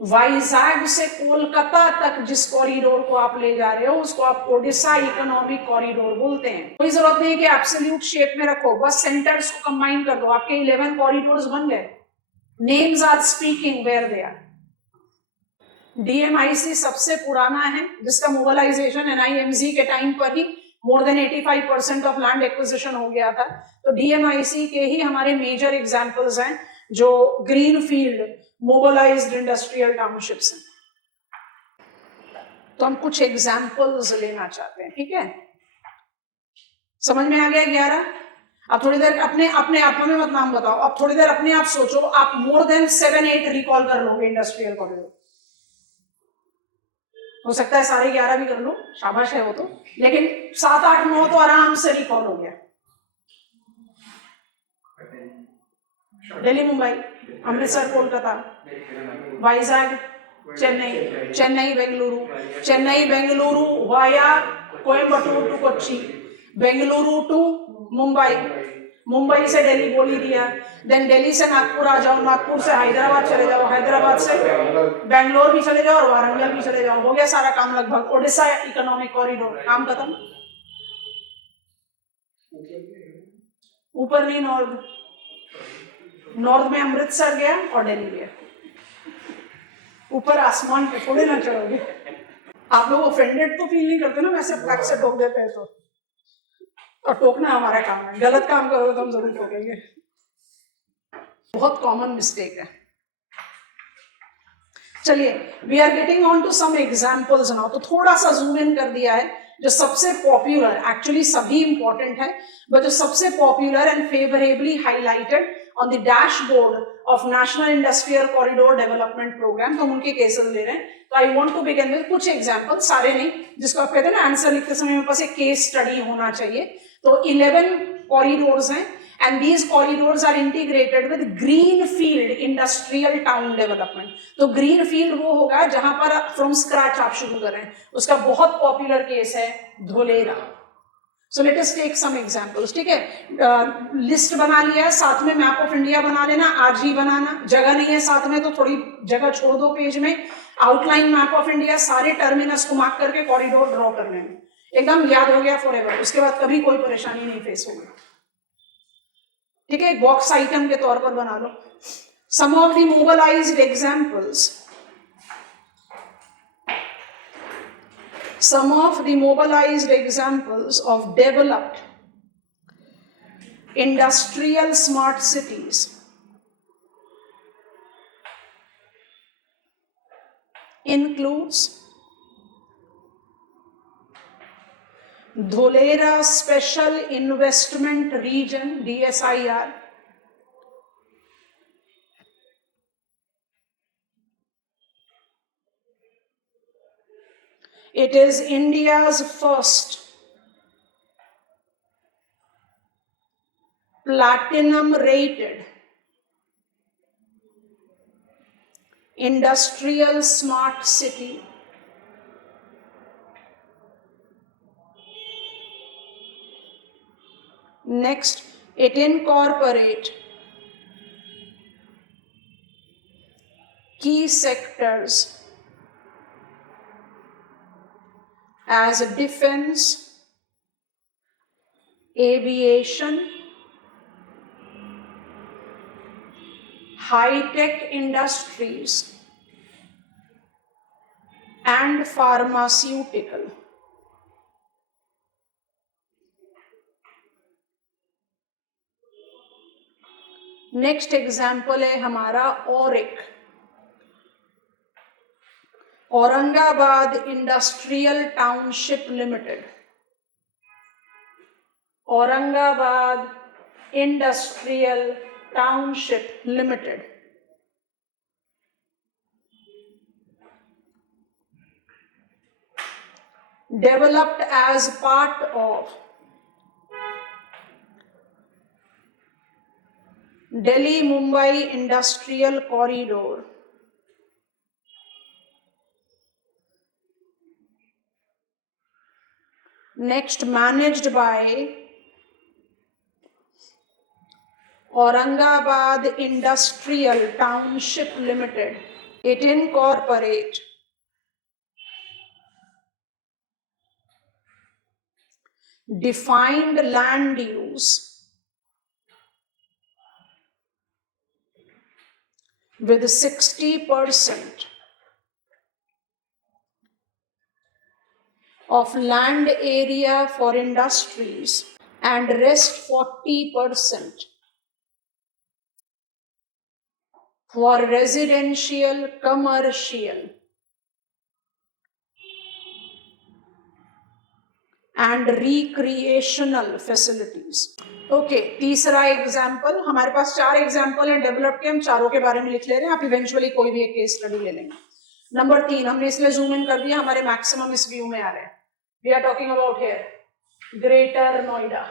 वाइजैग से कोलकाता तक जिस कॉरिडोर को आप ले जा रहे हो उसको आप ओडिशा इकोनॉमिक कॉरिडोर बोलते हैं। कोई जरूरत नहीं कि एब्सोल्यूट शेप में रखो, बस सेंटर्स को कंबाइन कर दो, आपके 11 कॉरिडोर्स बन गए। Names are speaking where they are. DMIC सबसे पुराना है, जिसका मोबाइलाइजेशन एनआईएमजी के टाइम पर ही more than 85% of land acquisition हो गया था। तो डीएमआईसी के ही हमारे मेजर एग्जांपल्स हैं जो ग्रीन फील्ड मोबाइलाइज्ड इंडस्ट्रियल टाउनशिप्स हैं। तो हम कुछ एग्जांपल्स लेना चाहते हैं, ठीक है, समझ में आ गया 11। अब थोड़ी देर अपने आप में मत नाम बताओ, अब थोड़ी देर अपने आप सोचो, आप मोर देन 7-8 रिकॉल कर लोगे इंडस्ट्रियल कॉरिडोर। हो सकता है सारे 11 भी कर लो, शाबाश है वो तो, लेकिन 7, 8, 9 तो आराम से रिकॉल हो गया। Delhi Mumbai, Amritsar Kolkata, Vizag Chennai, Chennai Bengaluru, Chennai Bengaluru via Coimbatore to Kochi, Bengaluru to Mumbai, Mumbai से दिल्ली बोल ही दिया, देन दिल्ली से नागपुर आ जाओ, नागपुर से हैदराबाद चले जाओ, हैदराबाद से बेंगलोर भी चले जाओ और वारंगल भी चले जाओ, हो गया सारा काम लगभग। ओडिशा इकोनॉमिक कॉरिडोर, काम खत्म। ऊपर नहीं, नॉर्थ में अमृतसर गया और दिल्ली गया, ऊपर आसमान पे थोड़े ना चढ़ोगे। आप लोग ऑफेंडेड तो फील नहीं करते ना, वैसे फ्लैग से ठोक देते हैं तो, और टोकना हमारा काम है, गलत काम करोगे तो हम जरूर ठोकेंगे, बहुत कॉमन मिस्टेक है। चलिए, we are getting on to some examples now. तो थोड़ा सा जूम इन कर दिया है, जो सबसे पॉपुलर, एक्चुअली सभी इंपॉर्टेंट है, बट जो सबसे popular and favorably highlighted on the dashboard of national industrial corridor development program, तो उनके केसेस ले रहे हैं। तो I want to begin with कुछ एग्जांपल, सारे नहीं, जिसको आप कहते हैं ना आंसर लिखते समय मेरे पास एक केस स्टडी होना चाहिए। तो 11 कॉरिडोर्स हैं, and these corridors are integrated with green field industrial town development। तो green field वो होगा जहां पर from scratch आप शुरू करें, उसका बहुत पॉपुलर केस है Dholera. So let us take some examples, ठीक है। लिस्ट बना लिया, साथ में मैप ऑफ इंडिया बना लेना, आज ही बनाना, जगह नहीं है साथ में तो थोड़ी जगह छोड़ दो पेज में, आउटलाइन मैप ऑफ इंडिया, सारे टर्मिनस को मार्क करके कॉरिडोर ड्रॉ कर लेना, एकदम याद हो गया फॉरएवर, उसके बाद कभी कोई परेशानी नहीं फेस होगी, ठीक है। बॉक्स आइटम के तौर पर बना लो। Some of the mobilised examples, some of the mobilized examples of developed industrial smart cities includes Dholera Special Investment Region, DSIR. It is India's first platinum rated industrial smart city. Next, it incorporates key sectors as defense, aviation, high-tech industries, and pharmaceutical. Next example है हमारा auric, Aurangabad industrial township limited, Aurangabad industrial township limited. Developed as part of Delhi-Mumbai Industrial Corridor. Next, managed by Aurangabad Industrial Township Limited. It incorporates defined land use with 60% of land area for industries and rest 40% for residential, commercial and recreational facilities. Okay, तीसरा example, हमारे पास 4 example है develop के, हम चारों के बारे में लिख ले रहे हैं, आप इवेंचुअली कोई भी एक केस स्टडी ले लेंगे. नंबर 3 हमने इसलिए जूम इन कर दिया, हमारे मैक्सिमम इस व्यू में आ रहे हैं. We are talking about here greater Noida.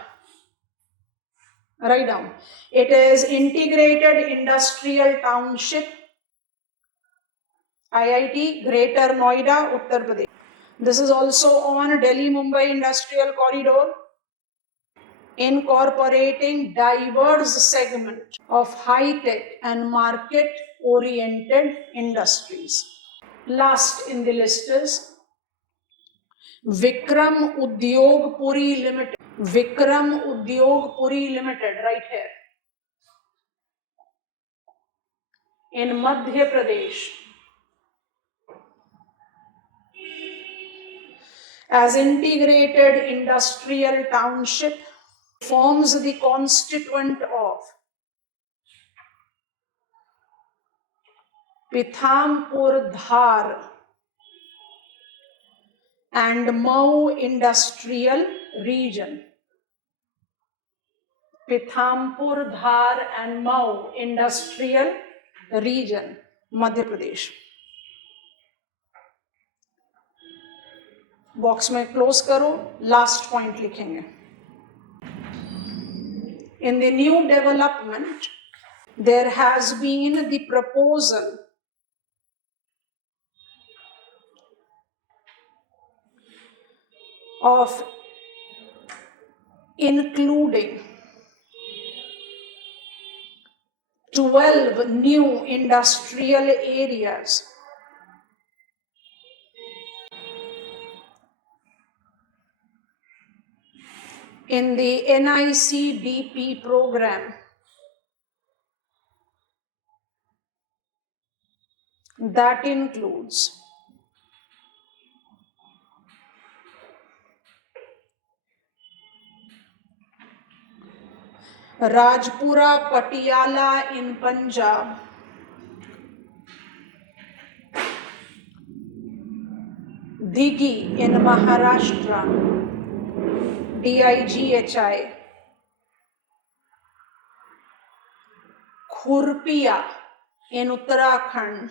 Right down. It is integrated industrial township, IIT, greater Noida, Uttar Pradesh. This is also on Delhi-Mumbai Industrial Corridor, incorporating diverse segment of high-tech and market-oriented industries. Last in the list is Vikram Udyog Puri Limited. Vikram Udyog Puri Limited, right here in Madhya Pradesh. As integrated industrial township, forms the constituent of Pithampur Dhar and Mau industrial region. Pithampur Dhar and Mau industrial region, Madhya Pradesh. Box में close करो, last point लिखेंगे. In the new development there has been the proposal of including 12 new industrial areas in the NICDP program. That includes Rajpura Patiala in Punjab, Digi in Maharashtra, DIGHI. Khurpia in Uttarakhand,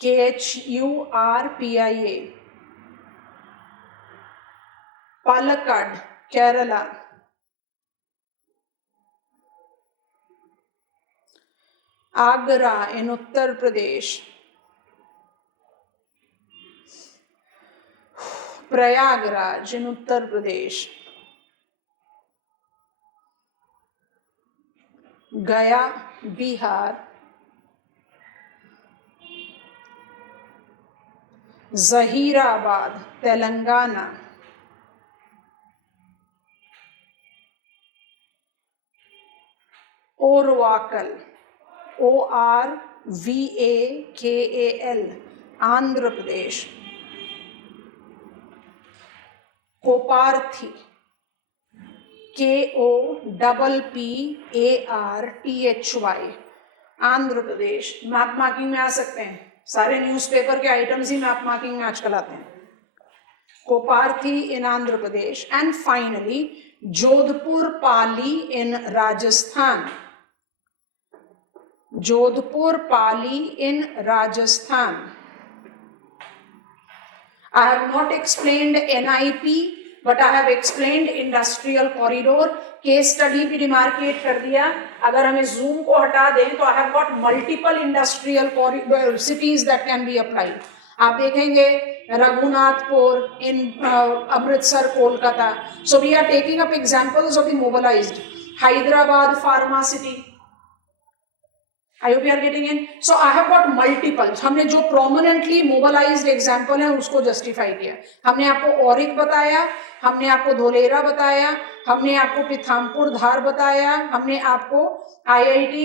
KHURPIA. Palakkad, Kerala. Agra in Uttar Pradesh. Prayagraj in Uttar Pradesh. Gaya, Bihar. Zahirabad, Telangana. Orvakal, ORVAKAL, Andhra Pradesh. Koparthi, KOPPARTHY, Andhra Pradesh. Map marking में आ सकते हैं, सारे newspaper के items ही map marking में आजकल आते हैं. Kopparthy in Andhra Pradesh. And finally Jodhpur Pali in Rajasthan. Jodhpur Pali in Rajasthan. I have not explained NIP, but I have explained industrial corridor. Case study भी डिमार्केट कर दिया. अगर हमें जूम को हटा दें तो I have got multiple industrial cities that can be applied. आप देखेंगे Raghunathpur in Amritsar, Kolkata. So we are taking up examples of the mobilized. Hyderabad pharma city. I hope you are getting in. So I have got multiple. हमने जो prominently mobilized example है उसको justify किया. हमने आपको auric बताया, हमने आपको धोलेरा बताया, हमने आपको पिथामपुर धार बताया, हमने आपको IIT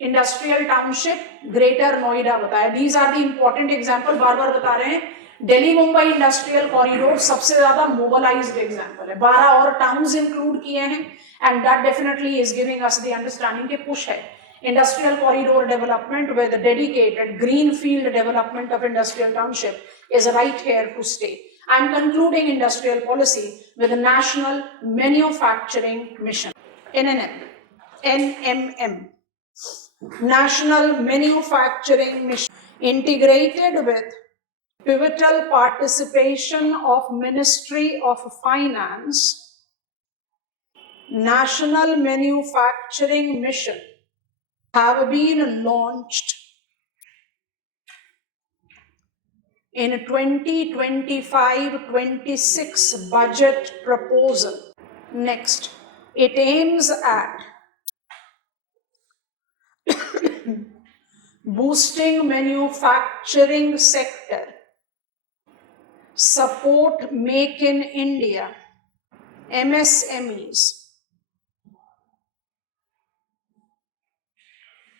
industrial township greater Noida बताया. These are the important example. बार बार बता रहे हैं. दिल्ली मुंबई इंडस्ट्रियल कॉरिडोर सबसे ज्यादा मोबिलाइज्ड एग्जाम्पल है. 12 और टाउन्स इंक्लूड किए हैं and that definitely is giving us the understanding के पुश है. Industrial corridor development with the dedicated greenfield development of industrial township is right here to stay. I am concluding industrial policy with the National Manufacturing Mission, NMM, National Manufacturing Mission, integrated with pivotal participation of Ministry of Finance. National Manufacturing Mission have been launched in 2025-26 budget proposal. Next, it aims at boosting manufacturing sector, support Make in India, MSMEs,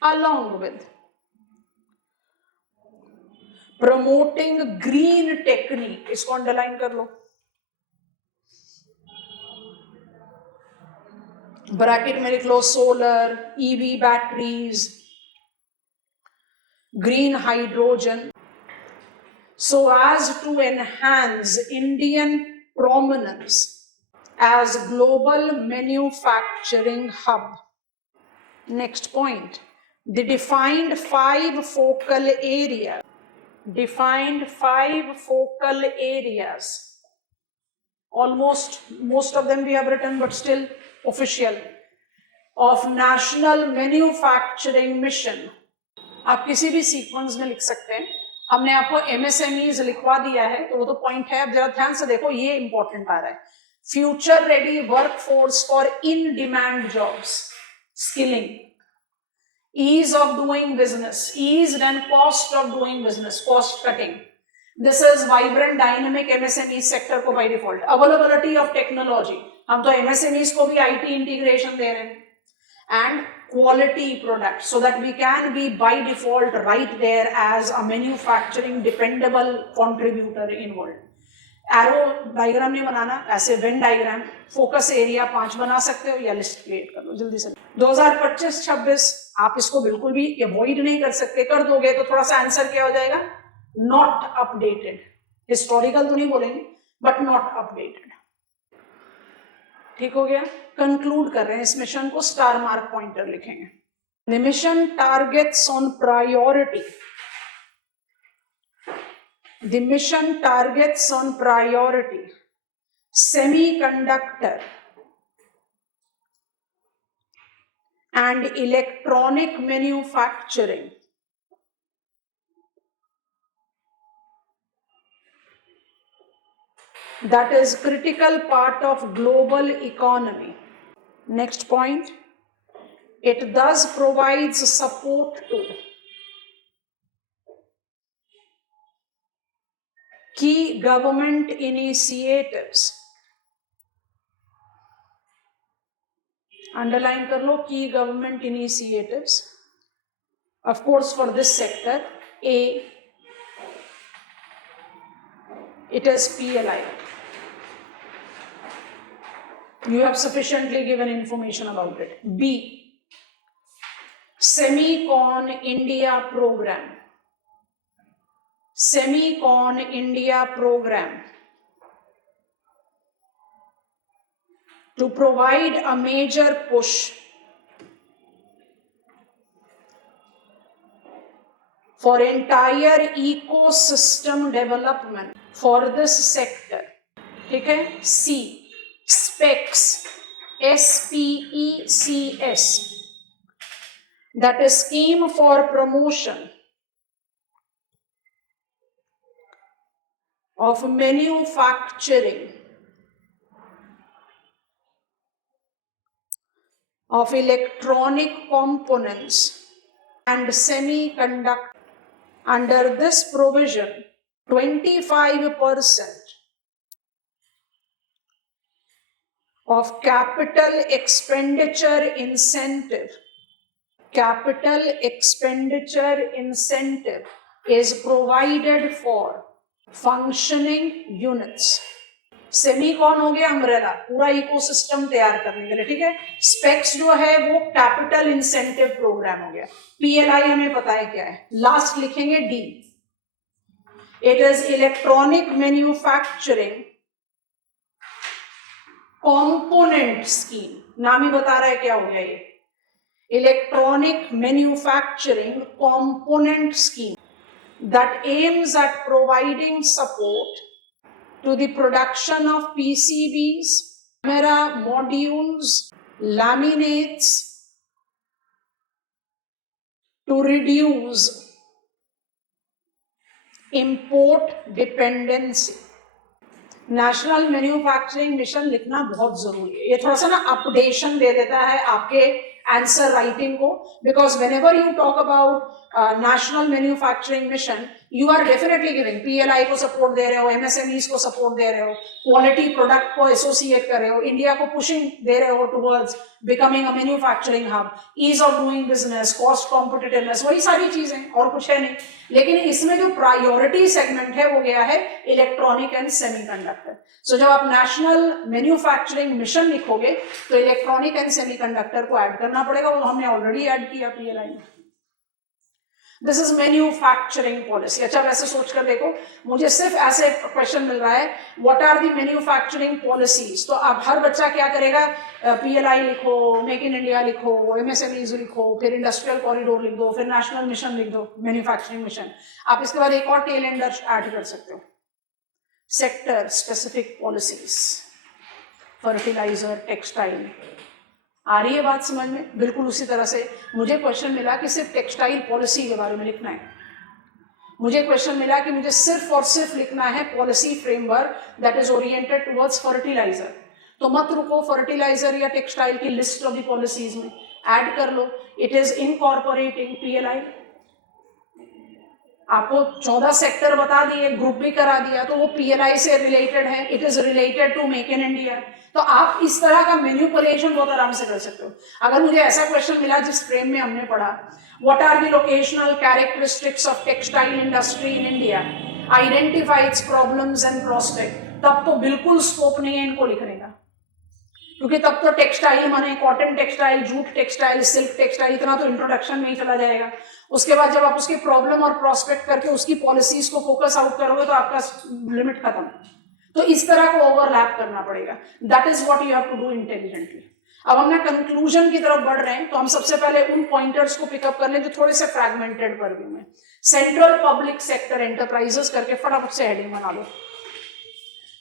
along with promoting green technique. इसको underline कर लो, bracket में लिख लो, solar, EV batteries, green hydrogen, so as to enhance Indian prominence as global manufacturing hub. Next point. The defined 5 focal areas. Defined 5 focal areas. Almost most of them we have written, but still official. Of National Manufacturing Mission. आप किसी भी sequence में लिख सकते हैं. हमने आपको MSMEs लिखवा दिया है, तो वो तो पॉइंट है. अब जरा ध्यान से देखो, ये इंपॉर्टेंट आ रहा है. Future ready workforce for in demand jobs, skilling, ease of doing business, ease and cost of doing business, cost cutting. This is vibrant dynamic MSME sector को by default. Availability of technology, हम तो MSMEs को भी IT integration दे रहे हैं. And quality product, so that we can be by default right there as a manufacturing dependable contributor in world. Arrow diagram नहीं बनाना, ऐसे Venn diagram, focus area 5 बना सकते हो या लिस्ट क्रिएट कर लो जल्दी से. 2025-26 आप इसको बिल्कुल भी अवॉइड नहीं कर सकते. कर दोगे तो थोड़ा सा आंसर क्या हो जाएगा, नॉट अपडेटेड, हिस्टोरिकल तो नहीं बोलेंगे बट नॉट अपडेटेड। ठीक हो गया, कंक्लूड कर रहे हैं इस मिशन को, स्टार मार्क पॉइंटर लिखेंगे। The mission targets on priority, the mission targets on priority semiconductor and electronic manufacturing, that is critical part of global economy. Next point, it thus provides support to key government initiatives, underline कर लो, key government initiatives, of course for this sector, A, it is PLI. You have sufficiently given information about it. B, Semicon India program, Semicon India program, to provide a major push for entire ecosystem development for this sector. ठीक है। C, SPECS, SPECS, that is scheme for promotion of manufacturing of electronic components and semiconductor. Under this provision, 25% of capital expenditure incentive is provided for functioning units. Semicon हो गया umbrella, पूरा ecosystem तैयार करने के लिए, ठीक है। स्पेक्स जो है वो कैपिटल इंसेंटिव प्रोग्राम हो गया। पीएलआई हमें पता है क्या है, लास्ट लिखेंगे D, it is electronic manufacturing component scheme, नाम ही बता रहा है क्या हो गया ये, electronic manufacturing component scheme that aims at providing support to the production of PCBs, camera modules, laminates, to reduce import dependency. National manufacturing mission लिखना बहुत जरूरी है, ये थोड़ा सा ना अपडेशन दे देता है आपके आंसर राइटिंग को, because whenever you talk about national manufacturing mission you are definitely giving, PLI को सपोर्ट दे रहे हो, एमएसएमईज को सपोर्ट दे रहे हो, क्वालिटी प्रोडक्ट को एसोसिएट कर रहे हो, इंडिया को पुशिंग दे रहे हो towards becoming a manufacturing hub, ease of doing business, cost competitiveness, वही सारी चीजें और कुछ है नहीं। लेकिन इसमें जो प्रायोरिटी सेगमेंट है वो गया है इलेक्ट्रॉनिक एंड सेमीकंडक्टर। सो जब आप नेशनल मैन्युफैक्चरिंग मिशन लिखोगे तो इलेक्ट्रॉनिक एंड सेमीकंडक्टर को ऐड करना पड़ेगा, वो हमने ऑलरेडी ऐड किया पीएलआई में। This is manufacturing policy. अच्छा वैसे सोच कर देखो, मुझे सिर्फ ऐसे क्वेश्चन मिल रहा है what are the manufacturing policies, तो अब हर बच्चा क्या करेगा, पीएलआई लिखो, मेक इन इंडिया लिखो, एमएसएमईज लिखो, फिर इंडस्ट्रियल कॉरिडोर लिख दो, फिर नेशनल मिशन लिख दो, मैन्युफैक्चरिंग मिशन। आप इसके बाद एक और टेल एंडर ऐड कर सकते हो, sector specific policies, fertiliser, textile. आ रही है बात समझ में? बिल्कुल उसी तरह से मुझे क्वेश्चन मिला कि सिर्फ टेक्सटाइल पॉलिसी के बारे में लिखना है, मुझे क्वेश्चन मिला कि मुझे सिर्फ और सिर्फ लिखना है policy framework that is oriented towards fertilizer, तो मत रुको, फर्टिलाइजर या टेक्सटाइल की लिस्ट ऑफ द पॉलिसीज में ऐड कर लो। इट इज इनकॉर्पोरेटिंग पीएलआई, आपको 14 सेक्टर बता दिए, ग्रुप भी करा दिया, तो वो पीएलआई से रिलेटेड है, it is related to make in India. तो आप इस तरह का मैन्युपुलेशन बहुत आराम से कर सकते हो। अगर मुझे ऐसा क्वेश्चन मिला जिस फ्रेम में हमने पढ़ा, what are the locational characteristics of textile industry in India, identify its problems and prospect, तब तो बिल्कुल स्कोप नहीं है इनको लिखने का, क्योंकि तब तो टेक्सटाइल माने cotton textile, jute textile, silk textile, इतना तो इंट्रोडक्शन में ही चला जाएगा। उसके बाद जब आप उसकी प्रॉब्लम और प्रोस्पेक्ट करके उसकी पॉलिसीज को फोकस आउट करोगे तो आपका लिमिट खत्म। तो इस तरह को ओवरलैप करना पड़ेगा। That is what you have to do intelligently. अब हम ना कंक्लूजन की तरफ बढ़ रहे हैं, तो हम सबसे पहले उन पॉइंटर्स को पिकअप कर लें जो थोड़े से फ्रैगमेंटेड परव्यू में। सेंट्रल पब्लिक सेक्टर एंटरप्राइजेस करके फटाफट से हेडिंग बना लो,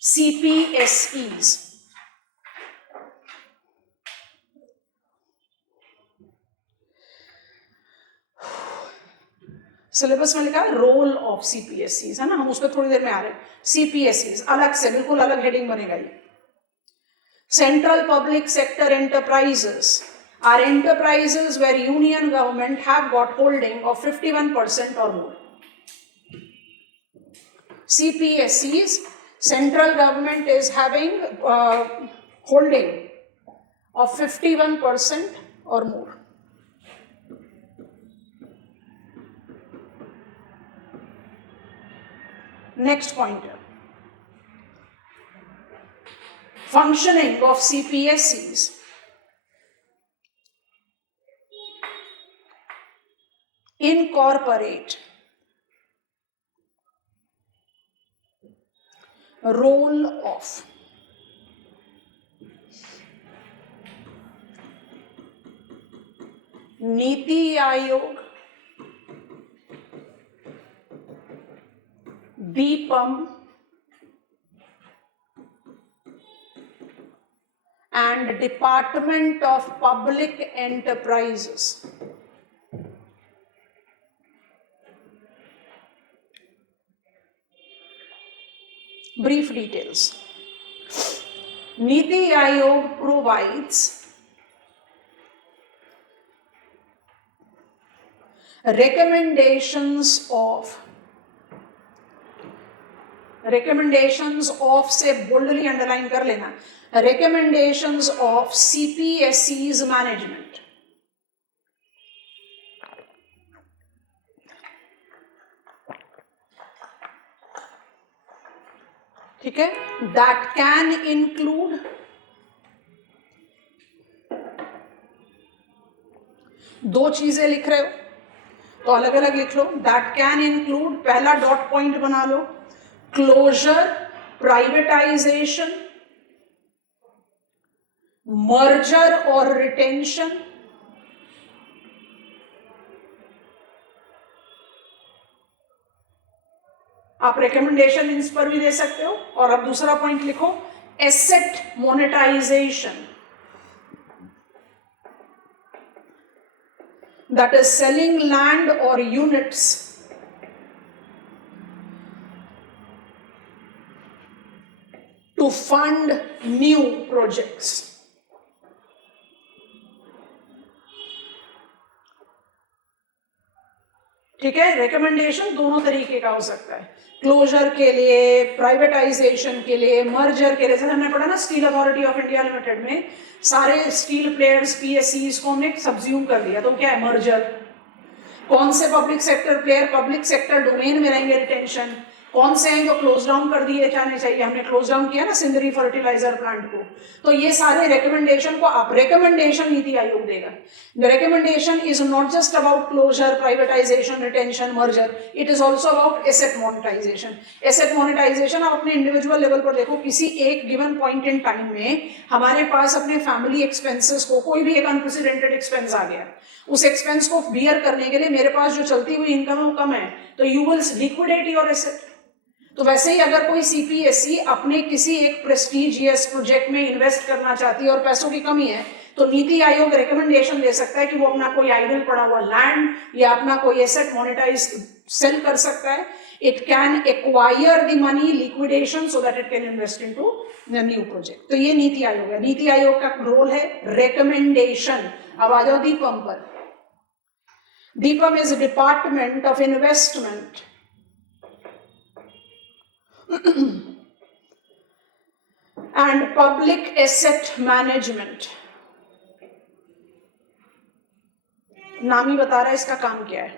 CPSEs। सिलेबस में लिखा है रोल ऑफ CPSEs, है ना, हम उस पर थोड़ी देर में आ रहे हैं। CPSEs अलग से, बिल्कुल अलग हेडिंग बनेगा ये। Central public sector enterprises are enterprises where union government have got holding of 51% or more. CPSEs, central government is having holding of 51% or more. Next pointer. Functioning of CPSEs. Incorporate role of NITI Aayog, DIPAM and Department of Public Enterprises. Brief details. Niti Aayog provides recommendations of से boldly underline कर लेना, recommendations of CPSEs management. ठीक है, that can include दो चीजें लिख रहे हो तो अलग अलग लिख लो। that can include, पहला डॉट पॉइंट बना लो, closure, privatization, merger और retention, आप रिकमेंडेशन इन पर भी दे सकते हो। और अब दूसरा पॉइंट लिखो, asset monetisation, that is selling land और units to fund new projects. ठीक है, रिकमेंडेशन दोनों तरीके का हो सकता है, क्लोजर के लिए, प्राइवेटाइजेशन के लिए, मर्जर के लिए। जैसे हमने पढ़ा ना steel authority of India limited में सारे स्टील प्लेयर्स PSEs को हमने सब्ज्यूम कर दिया, तो क्या है मर्जर। कौन से public sector player public sector domain में रहेंगे, रिटेंशन। कौन से हैं जो क्लोज डाउन कर दिए जाने चाहिए, हमने क्लोज डाउन किया ना सिंदरी फर्टिलाइजर प्लांट को। तो ये सारे रिकमेंडेशन को आप, रिकमेंडेशन नीति आयोग देगा। The recommendation is not just about closure, privatization, retention, merger, it is also about asset monetization. Asset monetization आप अपने इंडिविजुअल लेवल पर देखो, किसी एक गिवन पॉइंट इन टाइम में हमारे पास अपने फैमिली एक्सपेंसेस को, कोई भी एक अनप्रेसिडेंटेड एक्सपेंस आ गया, उस एक्सपेंस को बियर करने के लिए मेरे पास जो चलती हुई इनकम है वो कम है, तो you will liquidate your asset. तो वैसे ही अगर कोई CPSE अपने किसी एक प्रेस्टीजियस प्रोजेक्ट में इन्वेस्ट करना चाहती है और पैसों की कमी है, तो नीति आयोग रिकमेंडेशन दे सकता है कि वो अपना कोई आइडल पड़ा हुआ लैंड या अपना कोई एसेट मोनेटाइज सेल कर सकता है। It can acquire the money, liquidation, so that it can invest into the new project. तो ये नीति आयोग है। नीति आयोग का रोल है रिकमेंडेशन। अब आ जाओ DIPAM पर। DIPAM is department of investment and public asset management। नाम ही बता रहा है इसका काम क्या है,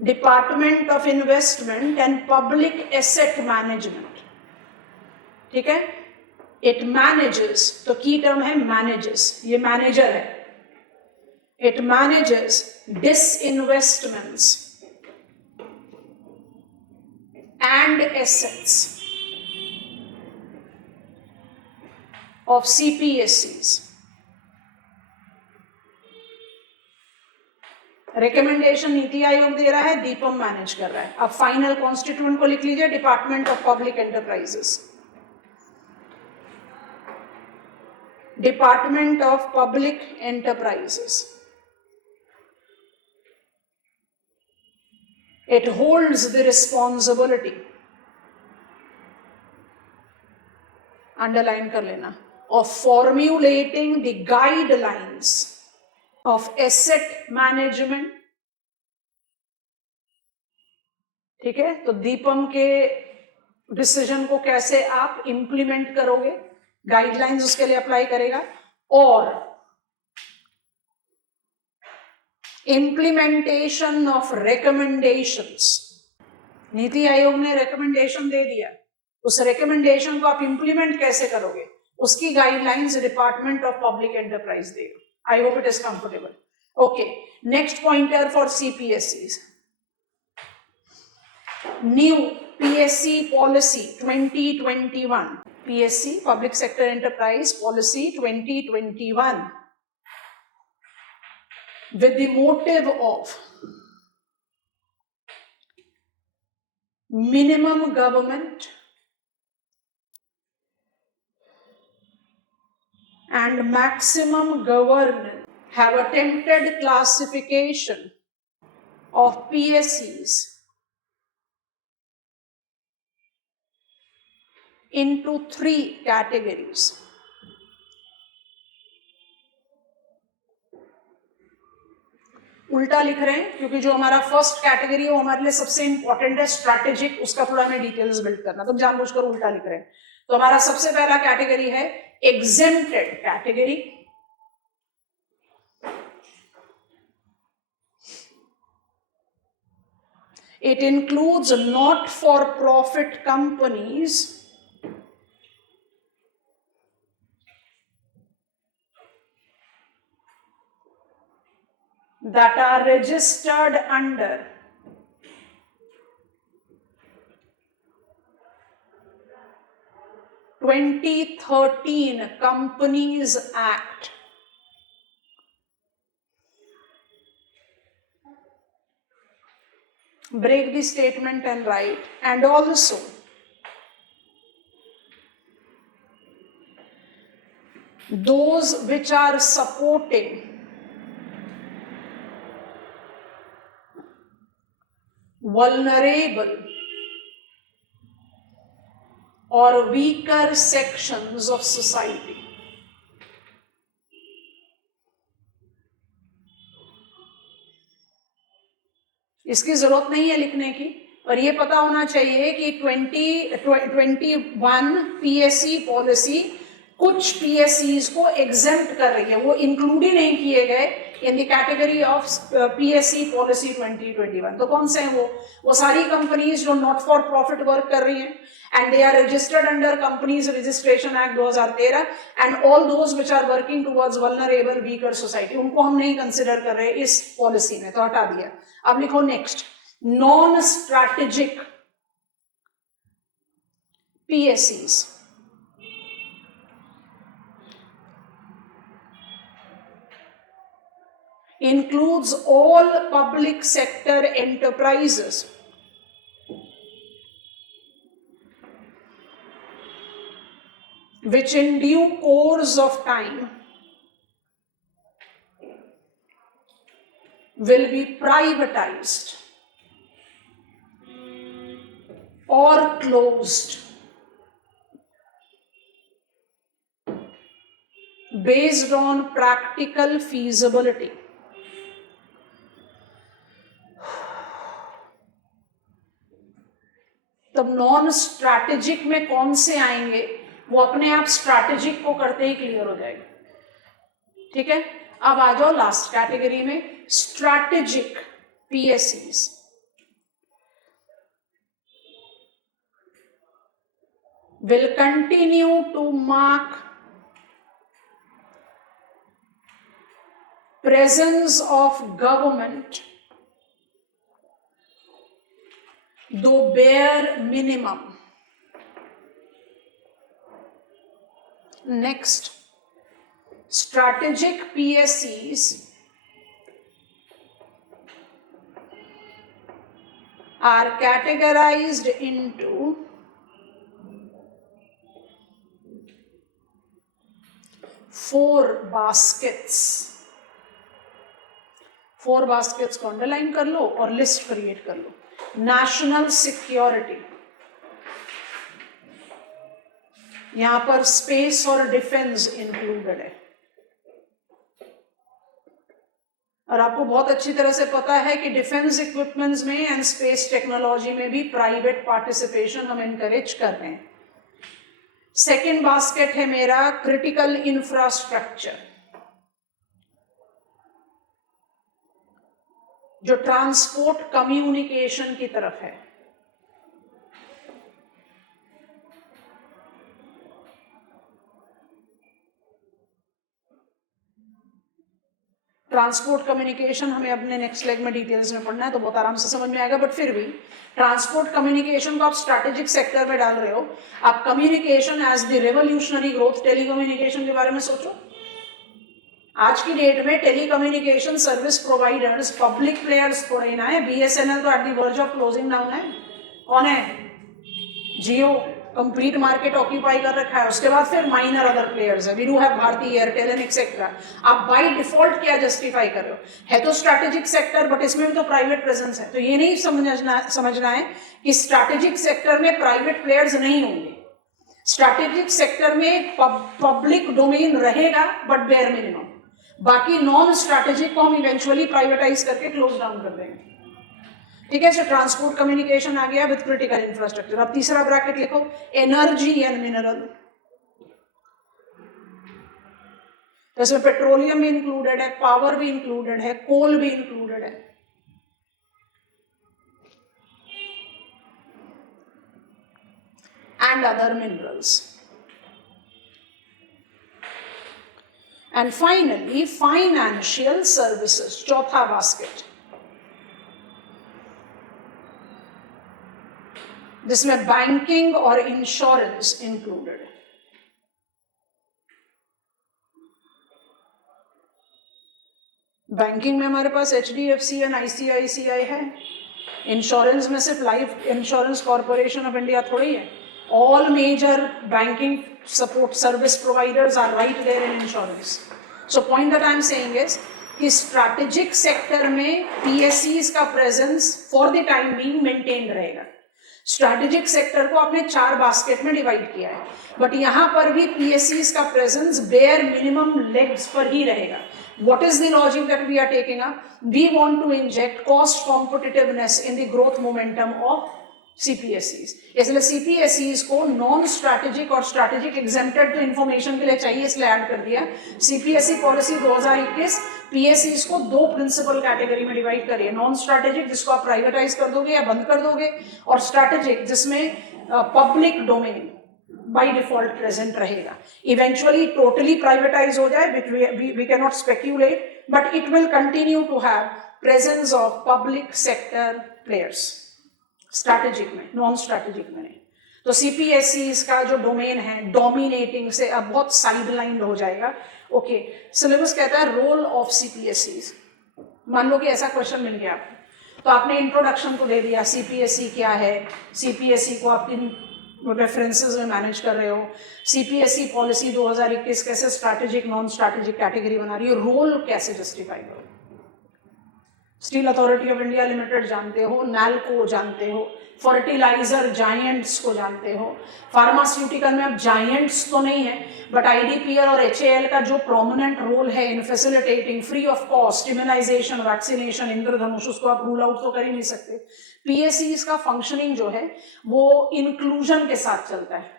department of investment and public asset management. ठीक है, इट मैनेजेस, तो की टर्म है मैनेजेस, ये मैनेजर है. It manages disinvestments and assets of CPSEs. Recommendation NITI Aayog दे रहा है, दीपम मैनेज कर रहा है. अब फाइनल कॉन्स्टिट्यूएंट को लिख लीजिए, department of public enterprises. Department of public enterprises. It holds the responsibility, underline कर लेना, of formulating the guidelines of asset management. ठीक है, तो दीपम के डिसीजन को कैसे आप इंप्लीमेंट करोगे, गाइडलाइंस उसके लिए अप्लाई करेगा. और implementation of recommendations. NITI Aayog ने रिकमेंडेशन दे दिया, उस रिकमेंडेशन को आप इंप्लीमेंट कैसे करोगे, उसकी guidelines department of public enterprise देगा. I hope it is comfortable. Okay, next pointer for सीपीएससीज. New PSC policy 2021. PSC public sector enterprise policy 2021 with the motive of minimum government and maximum governance have attempted classification of PSEs into 3 categories. उल्टा लिख रहे हैं क्योंकि जो हमारा first category है वो हमारे लिए सबसे इंपॉर्टेंट है, स्ट्रैटेजिक, उसका थोड़ा हमें डिटेल्स बिल्ड करना, तो जानबूझकर उल्टा लिख रहे हैं. तो हमारा सबसे पहला कैटेगरी है exempted category. It includes not for profit companies that are registered under (2013) Companies Act. Break the statement and write, and also those which are supporting vulnerable or weaker sections of society. इसकी जरूरत नहीं है लिखने की, पर यह पता होना चाहिए कि 2021 पीएससी पॉलिसी कुछ पीएससीज को एग्जेम्प्ट कर रही है, वो इंक्लूड ही नहीं किए गए in the category of PSC policy 2021. तो कौन से हैं वो सारी कंपनीज जो नॉट फॉर प्रॉफिट वर्क कर रही हैं and they are registered under companies registration act 2013 and all those which are working towards vulnerable weaker society, उनको हम नहीं कंसिडर कर रहे इस पॉलिसी में, तो हटा दिया. अब लिखो नेक्स्ट, नॉन स्ट्रैटेजिक पीएससीज. Includes all public sector enterprises which in due course of time will be privatized or closed based on practical feasibility. तब नॉन स्ट्रैटेजिक में कौन से आएंगे, वो अपने आप स्ट्रैटेजिक को करते ही क्लियर हो जाएगा. ठीक है, अब आ जाओ लास्ट कैटेगरी में, strategic पीएससीज. will continue to mark presence of government, though bare minimum. Next, strategic PSCs are categorized into 4 baskets. 4 baskets को अंडरलाइन कर लो और लिस्ट क्रिएट कर लो. नेशनल सिक्योरिटी, यहां पर स्पेस और डिफेंस इंक्लूडेड है. और आपको बहुत अच्छी तरह से पता है कि डिफेंस इक्विपमेंट्स में एंड स्पेस टेक्नोलॉजी में भी प्राइवेट पार्टिसिपेशन हम एनकरेज कर रहे हैं. सेकेंड बास्केट है मेरा क्रिटिकल इंफ्रास्ट्रक्चर, जो ट्रांसपोर्ट कम्युनिकेशन की तरफ है. ट्रांसपोर्ट कम्युनिकेशन हमें अपने नेक्स्ट लेग में डिटेल्स में पढ़ना है तो बहुत आराम से समझ में आएगा, बट फिर भी ट्रांसपोर्ट कम्युनिकेशन को आप स्ट्रैटेजिक सेक्टर में डाल रहे हो. आप communication as the revolutionary growth, telecommunication के बारे में सोचो. आज की डेट में telecommunication service providers public players थोड़े ना है. BSNL तो at the verge of closing down है. कौन है? जियो कंप्लीट मार्केट ऑक्यूपाई कर रखा है. उसके बाद फिर माइनर अदर प्लेयर्स है. We do have Bharti Airtel and etcetera. आप बाय डिफॉल्ट क्या जस्टिफाई कर रहे हो? है तो स्ट्रैटेजिक सेक्टर, बट इसमें भी तो प्राइवेट प्रेजेंस है. तो ये नहीं समझना है कि स्ट्रैटेजिक सेक्टर में प्राइवेट प्लेयर्स नहीं होंगे. स्ट्रैटेजिक सेक्टर में पब्लिक डोमेन रहेगा बट बेयर मिनिमम. बाकी नॉन स्ट्रैटेजिक को हम इवेंचुअली प्राइवेटाइज करके क्लोज डाउन कर देंगे. ठीक है. सो ट्रांसपोर्ट कम्युनिकेशन आ गया विद क्रिटिकल इंफ्रास्ट्रक्चर. अब तीसरा ब्रैकेट लिखो, एनर्जी एंड मिनरल. तो इसमें पेट्रोलियम भी इंक्लूडेड है, पावर भी इंक्लूडेड है, कोल भी इंक्लूडेड है. And other minerals. And finally financial services, चौथा बास्केट, जिसमें बैंकिंग और इंश्योरेंस इंक्लूडेड है. बैंकिंग में हमारे पास HDFC एंड ICICI है. इंश्योरेंस में सिर्फ life insurance corporation of India थोड़ी है. All major banking support service providers are right there in insurance. So point that I am saying is कि स्ट्रैटेजिक सेक्टर में PSCs का presence for the time being maintain रहेगा. Strategic sector को आपने 4 basket में divide किया है, but यहां पर भी PSCs का प्रेजेंस बेयर मिनिमम लेग्स पर ही रहेगा. What is the logic that we are taking up? We want to inject cost competitiveness in the growth momentum of CPSCs. इसलिए CPSCs को नॉन स्ट्रैटेजिक और स्ट्रैटेजिक एग्जेम्प्टेड तो information के लिए चाहिए, इसलिए ऐड कर दिया. CPSC पॉलिसी 2021 PSCs को 2 प्रिंसिपल कैटेगरी में डिवाइड करिए. नॉन स्ट्रैटेजिक, जिसको आप प्राइवेटाइज कर दोगे या बंद कर दोगे, और स्ट्रैटेजिक जिसमें public domain by default present रहेगा. इवेंचुअली टोटली प्राइवेटाइज हो जाए, we can not speculate, but it will continue to have presence of public sector players. Strategic में, नॉन स्ट्रैटेजिक में नहीं. तो CPSCs का जो डोमेन है डोमिनेटिंग से अब बहुत साइडलाइन हो जाएगा. ओके, सिलेबस कहता है रोल ऑफ CPSCs. मान लो कि ऐसा क्वेश्चन मिल गया आपको, तो आपने इंट्रोडक्शन को दे दिया, CPSC क्या है, CPSC को आप किन रेफरेंसेस में मैनेज कर रहे हो, CPSC पॉलिसी 2021 कैसे स्ट्रैटेजिक नॉन स्ट्रैटेजिक कैटेगरी बना रही है, रोल कैसे जस्टिफाई करो. Steel authority of India limited जानते हो, NALCO जानते हो, फर्टिलाइजर जायंट्स को जानते हो. फार्मास्यूटिकल में अब जायंट्स तो नहीं है, बट IDPL और HAL का जो प्रोमिनेंट रोल है in facilitating free of cost immunisation, vaccination, Indradhanush, उसको आप रूल आउट तो कर ही नहीं सकते. PSCs का फंक्शनिंग जो है वो इंक्लूजन के साथ चलता है.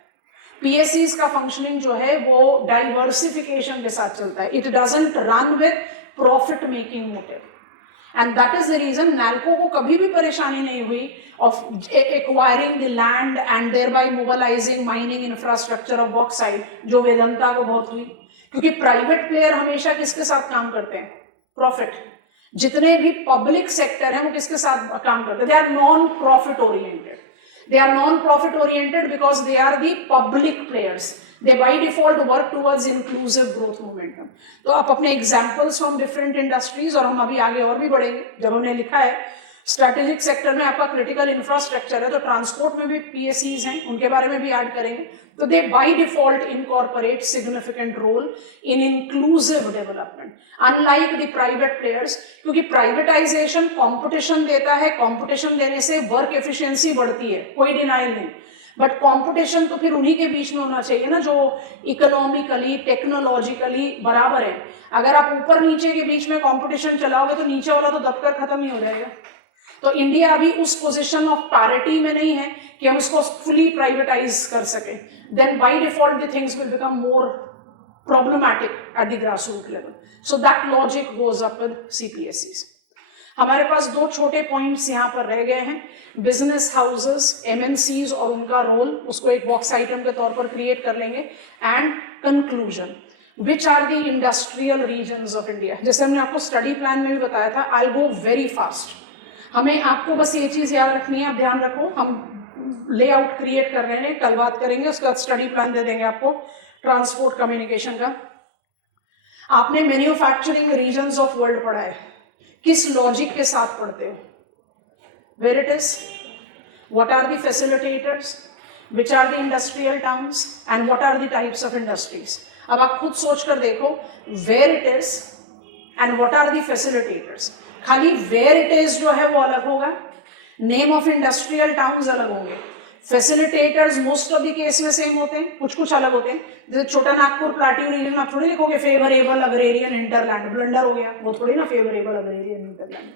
PSCs का फंक्शनिंग जो है वो डाइवर्सिफिकेशन के साथ चलता है. It doesn't run with profit making motive. And that is the reason NALCO को कभी भी परेशानी नहीं हुई of acquiring the land and thereby mobilizing mining infrastructure of bauxite, जो वेदांता को बहुत हुई, क्योंकि प्राइवेट प्लेयर हमेशा किसके साथ काम करते हैं? प्रॉफिट। जितने भी पब्लिक सेक्टर हैं वो किसके साथ काम करते हैं? They are non profit oriented. They are non-profit oriented because they are the public players. They by default work towards inclusive growth momentum. तो आप अपने examples from different industries, और हम अभी आगे और भी बढ़ेंगे, जब हमने लिखा है स्ट्रेटेजिक सेक्टर में आपका क्रिटिकल इंफ्रास्ट्रक्चर है, तो ट्रांसपोर्ट में भी PSEs हैं, उनके बारे में भी ऐड करेंगे। तो they by default incorporate significant role in inclusive development, unlike the private players, क्योंकि प्राइवेटाइजेशन कंपटीशन देता है, कंपटीशन देने से वर्क एफिशिएंसी बढ़ती है, कोई डिनाइल नहीं, बट कंपटीशन तो फिर उन्हीं के बीच में होना चाहिए ना जो इकोनॉमिकली टेक्नोलॉजिकली बराबर है। अगर आप ऊपर नीचे के बीच में कंपटीशन चलाओगे तो नीचे वाला तो दबकर खत्म ही हो जाएगा। तो इंडिया अभी उस पोजीशन ऑफ पैरिटी में नहीं है कि हम इसको फुली प्राइवेटाइज कर सके। Then by default the things will become more problematic at the grassroot level. So that logic goes up with CPSEs। हमारे पास दो छोटे पॉइंट्स यहाँ पर रह गए हैं, बिजनेस हाउसेस, MNCs और उनका रोल, उसको एक बॉक्स आइटम के तौर पर क्रिएट कर लेंगे, and conclusion, which are the industrial regions of India. जैसे हमने आपको स्टडी प्लान में भी बताया था, आई गो वेरी फास्ट, हमें आपको बस ये चीज याद रखनी है, आप ध्यान रखो, हम लेआउट क्रिएट कर रहे हैं, कल बात करेंगे, उसका स्टडी प्लान दे देंगे आपको ट्रांसपोर्ट कम्युनिकेशन का। आपने मैन्युफैक्चरिंग रीजन्स ऑफ वर्ल्ड पढ़ा है, किस लॉजिक के साथ पढ़ते हो? Where it is, what are the facilitators, which are the industrial towns and what are the types of industries. अब आप खुद सोच कर देखो, where it is and what are the facilitators. खाली वेयर इट इज जो है वो अलग होगा, नेम ऑफ इंडस्ट्रियल टाउन्स अलग होंगे, facilitators most of the case में सेम होते हैं, कुछ कुछ अलग होते हैं। जैसे छोटा नागपुर प्लाट्यू रीजन में आप थोड़ी लिखोगे फेवरेबल अग्रेरियन हिंटरलैंड, ब्लंडर हो गया, वो थोड़ी ना फेवरेबल अग्रेरियन हिंटरलैंड।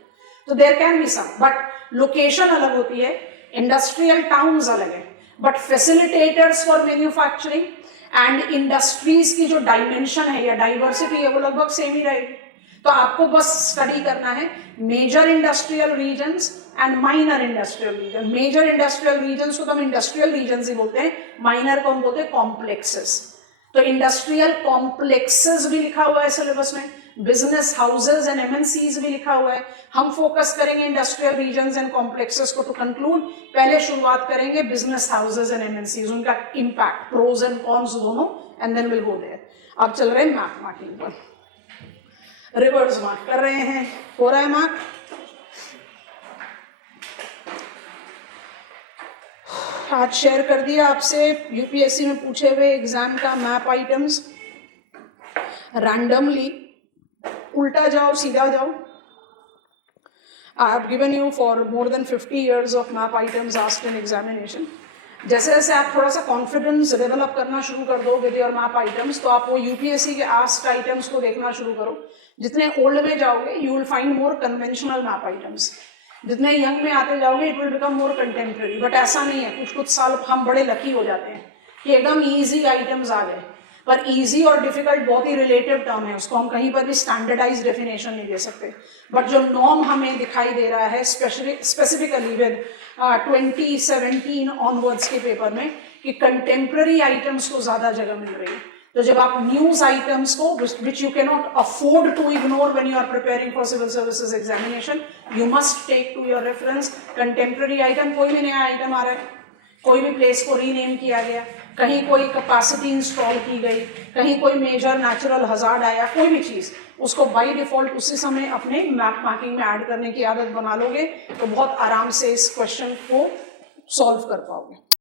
तो there can be some, but location अलग होती है, इंडस्ट्रियल टाउन्स अलग है, but facilitators for manufacturing and industries की जो डायमेंशन है या डाइवर्सिटी है वो लगभग सेम ही रहेगी। तो आपको बस स्टडी करना है major industrial regions and minor industrial region. Major industrial regions को तो हम इंडस्ट्रियल रीजन्स ही बोलते हैं, माइनर को हम बोलते हैं कॉम्प्लेक्सेस। तो इंडस्ट्रियल कॉम्प्लेक्सेस भी लिखा हुआ है सिलेबस में, बिजनेस हाउसेज एंड MNCs भी लिखा हुआ है। हम फोकस करेंगे इंडस्ट्रियल रीजन्स एंड कॉम्प्लेक्सेस को। तो कंक्लूड, पहले शुरुआत करेंगे बिजनेस हाउसेज एंड MNCs, उनका इम्पैक्ट, प्रोज एंड कॉन्स दोनों, and then will go there. अब चल रहे हैं मैप मार्किंग पर, रिवर्स मार्क कर रहे हैं, हो रहा है मार्क। आज शेयर कर दिया आपसे UPSC में पूछे हुए एग्जाम का मैप आइटम्स, रैंडमली, उल्टा जाओ सीधा जाओ। आई have given you for more than 50 years of map items asked in examination. जैसे जैसे आप थोड़ा सा कॉन्फिडेंस डेवलप करना शुरू कर दो विद योर मैप आइटम्स, तो आप वो UPSC के आस्क्ड आइटम्स को देखना शुरू करो। जितने ओल्ड में जाओगे you will find more conventional map items, जितने यंग में आते जाओगे it will become more contemporary. But ऐसा नहीं है, कुछ कुछ साल हम बड़े लकी हो जाते हैं कि एकदम ईजी आइटम्स आ गए, पर इजी और डिफिकल्ट बहुत ही रिलेटिव टर्म है, उसको हम कहीं पर भी स्टैंडर्डाइज डेफिनेशन नहीं दे सकते। बट जो नॉर्म हमें दिखाई दे रहा है स्पेसिफिकली विद 2017 ऑनवर्ड्स के पेपर में, कि कंटेम्प्रेरी आइटम्स को ज्यादा जगह मिल रही है। तो जब आप न्यूज आइटम्स को, which you can not afford to ignore when you are preparing for civil services examination, you must take to your reference contemporary item. कोई भी नया आइटम आ रहा है, कोई भी प्लेस को रीनेम किया गया, कहीं कोई कैपेसिटी इंस्टॉल की गई, कहीं कोई मेजर नेचुरल हजार्ड आया, कोई भी चीज, उसको बाय डिफॉल्ट उसी समय अपने मैप मार्किंग में ऐड करने की आदत बना लोगे तो बहुत आराम से इस क्वेश्चन को सॉल्व कर पाओगे।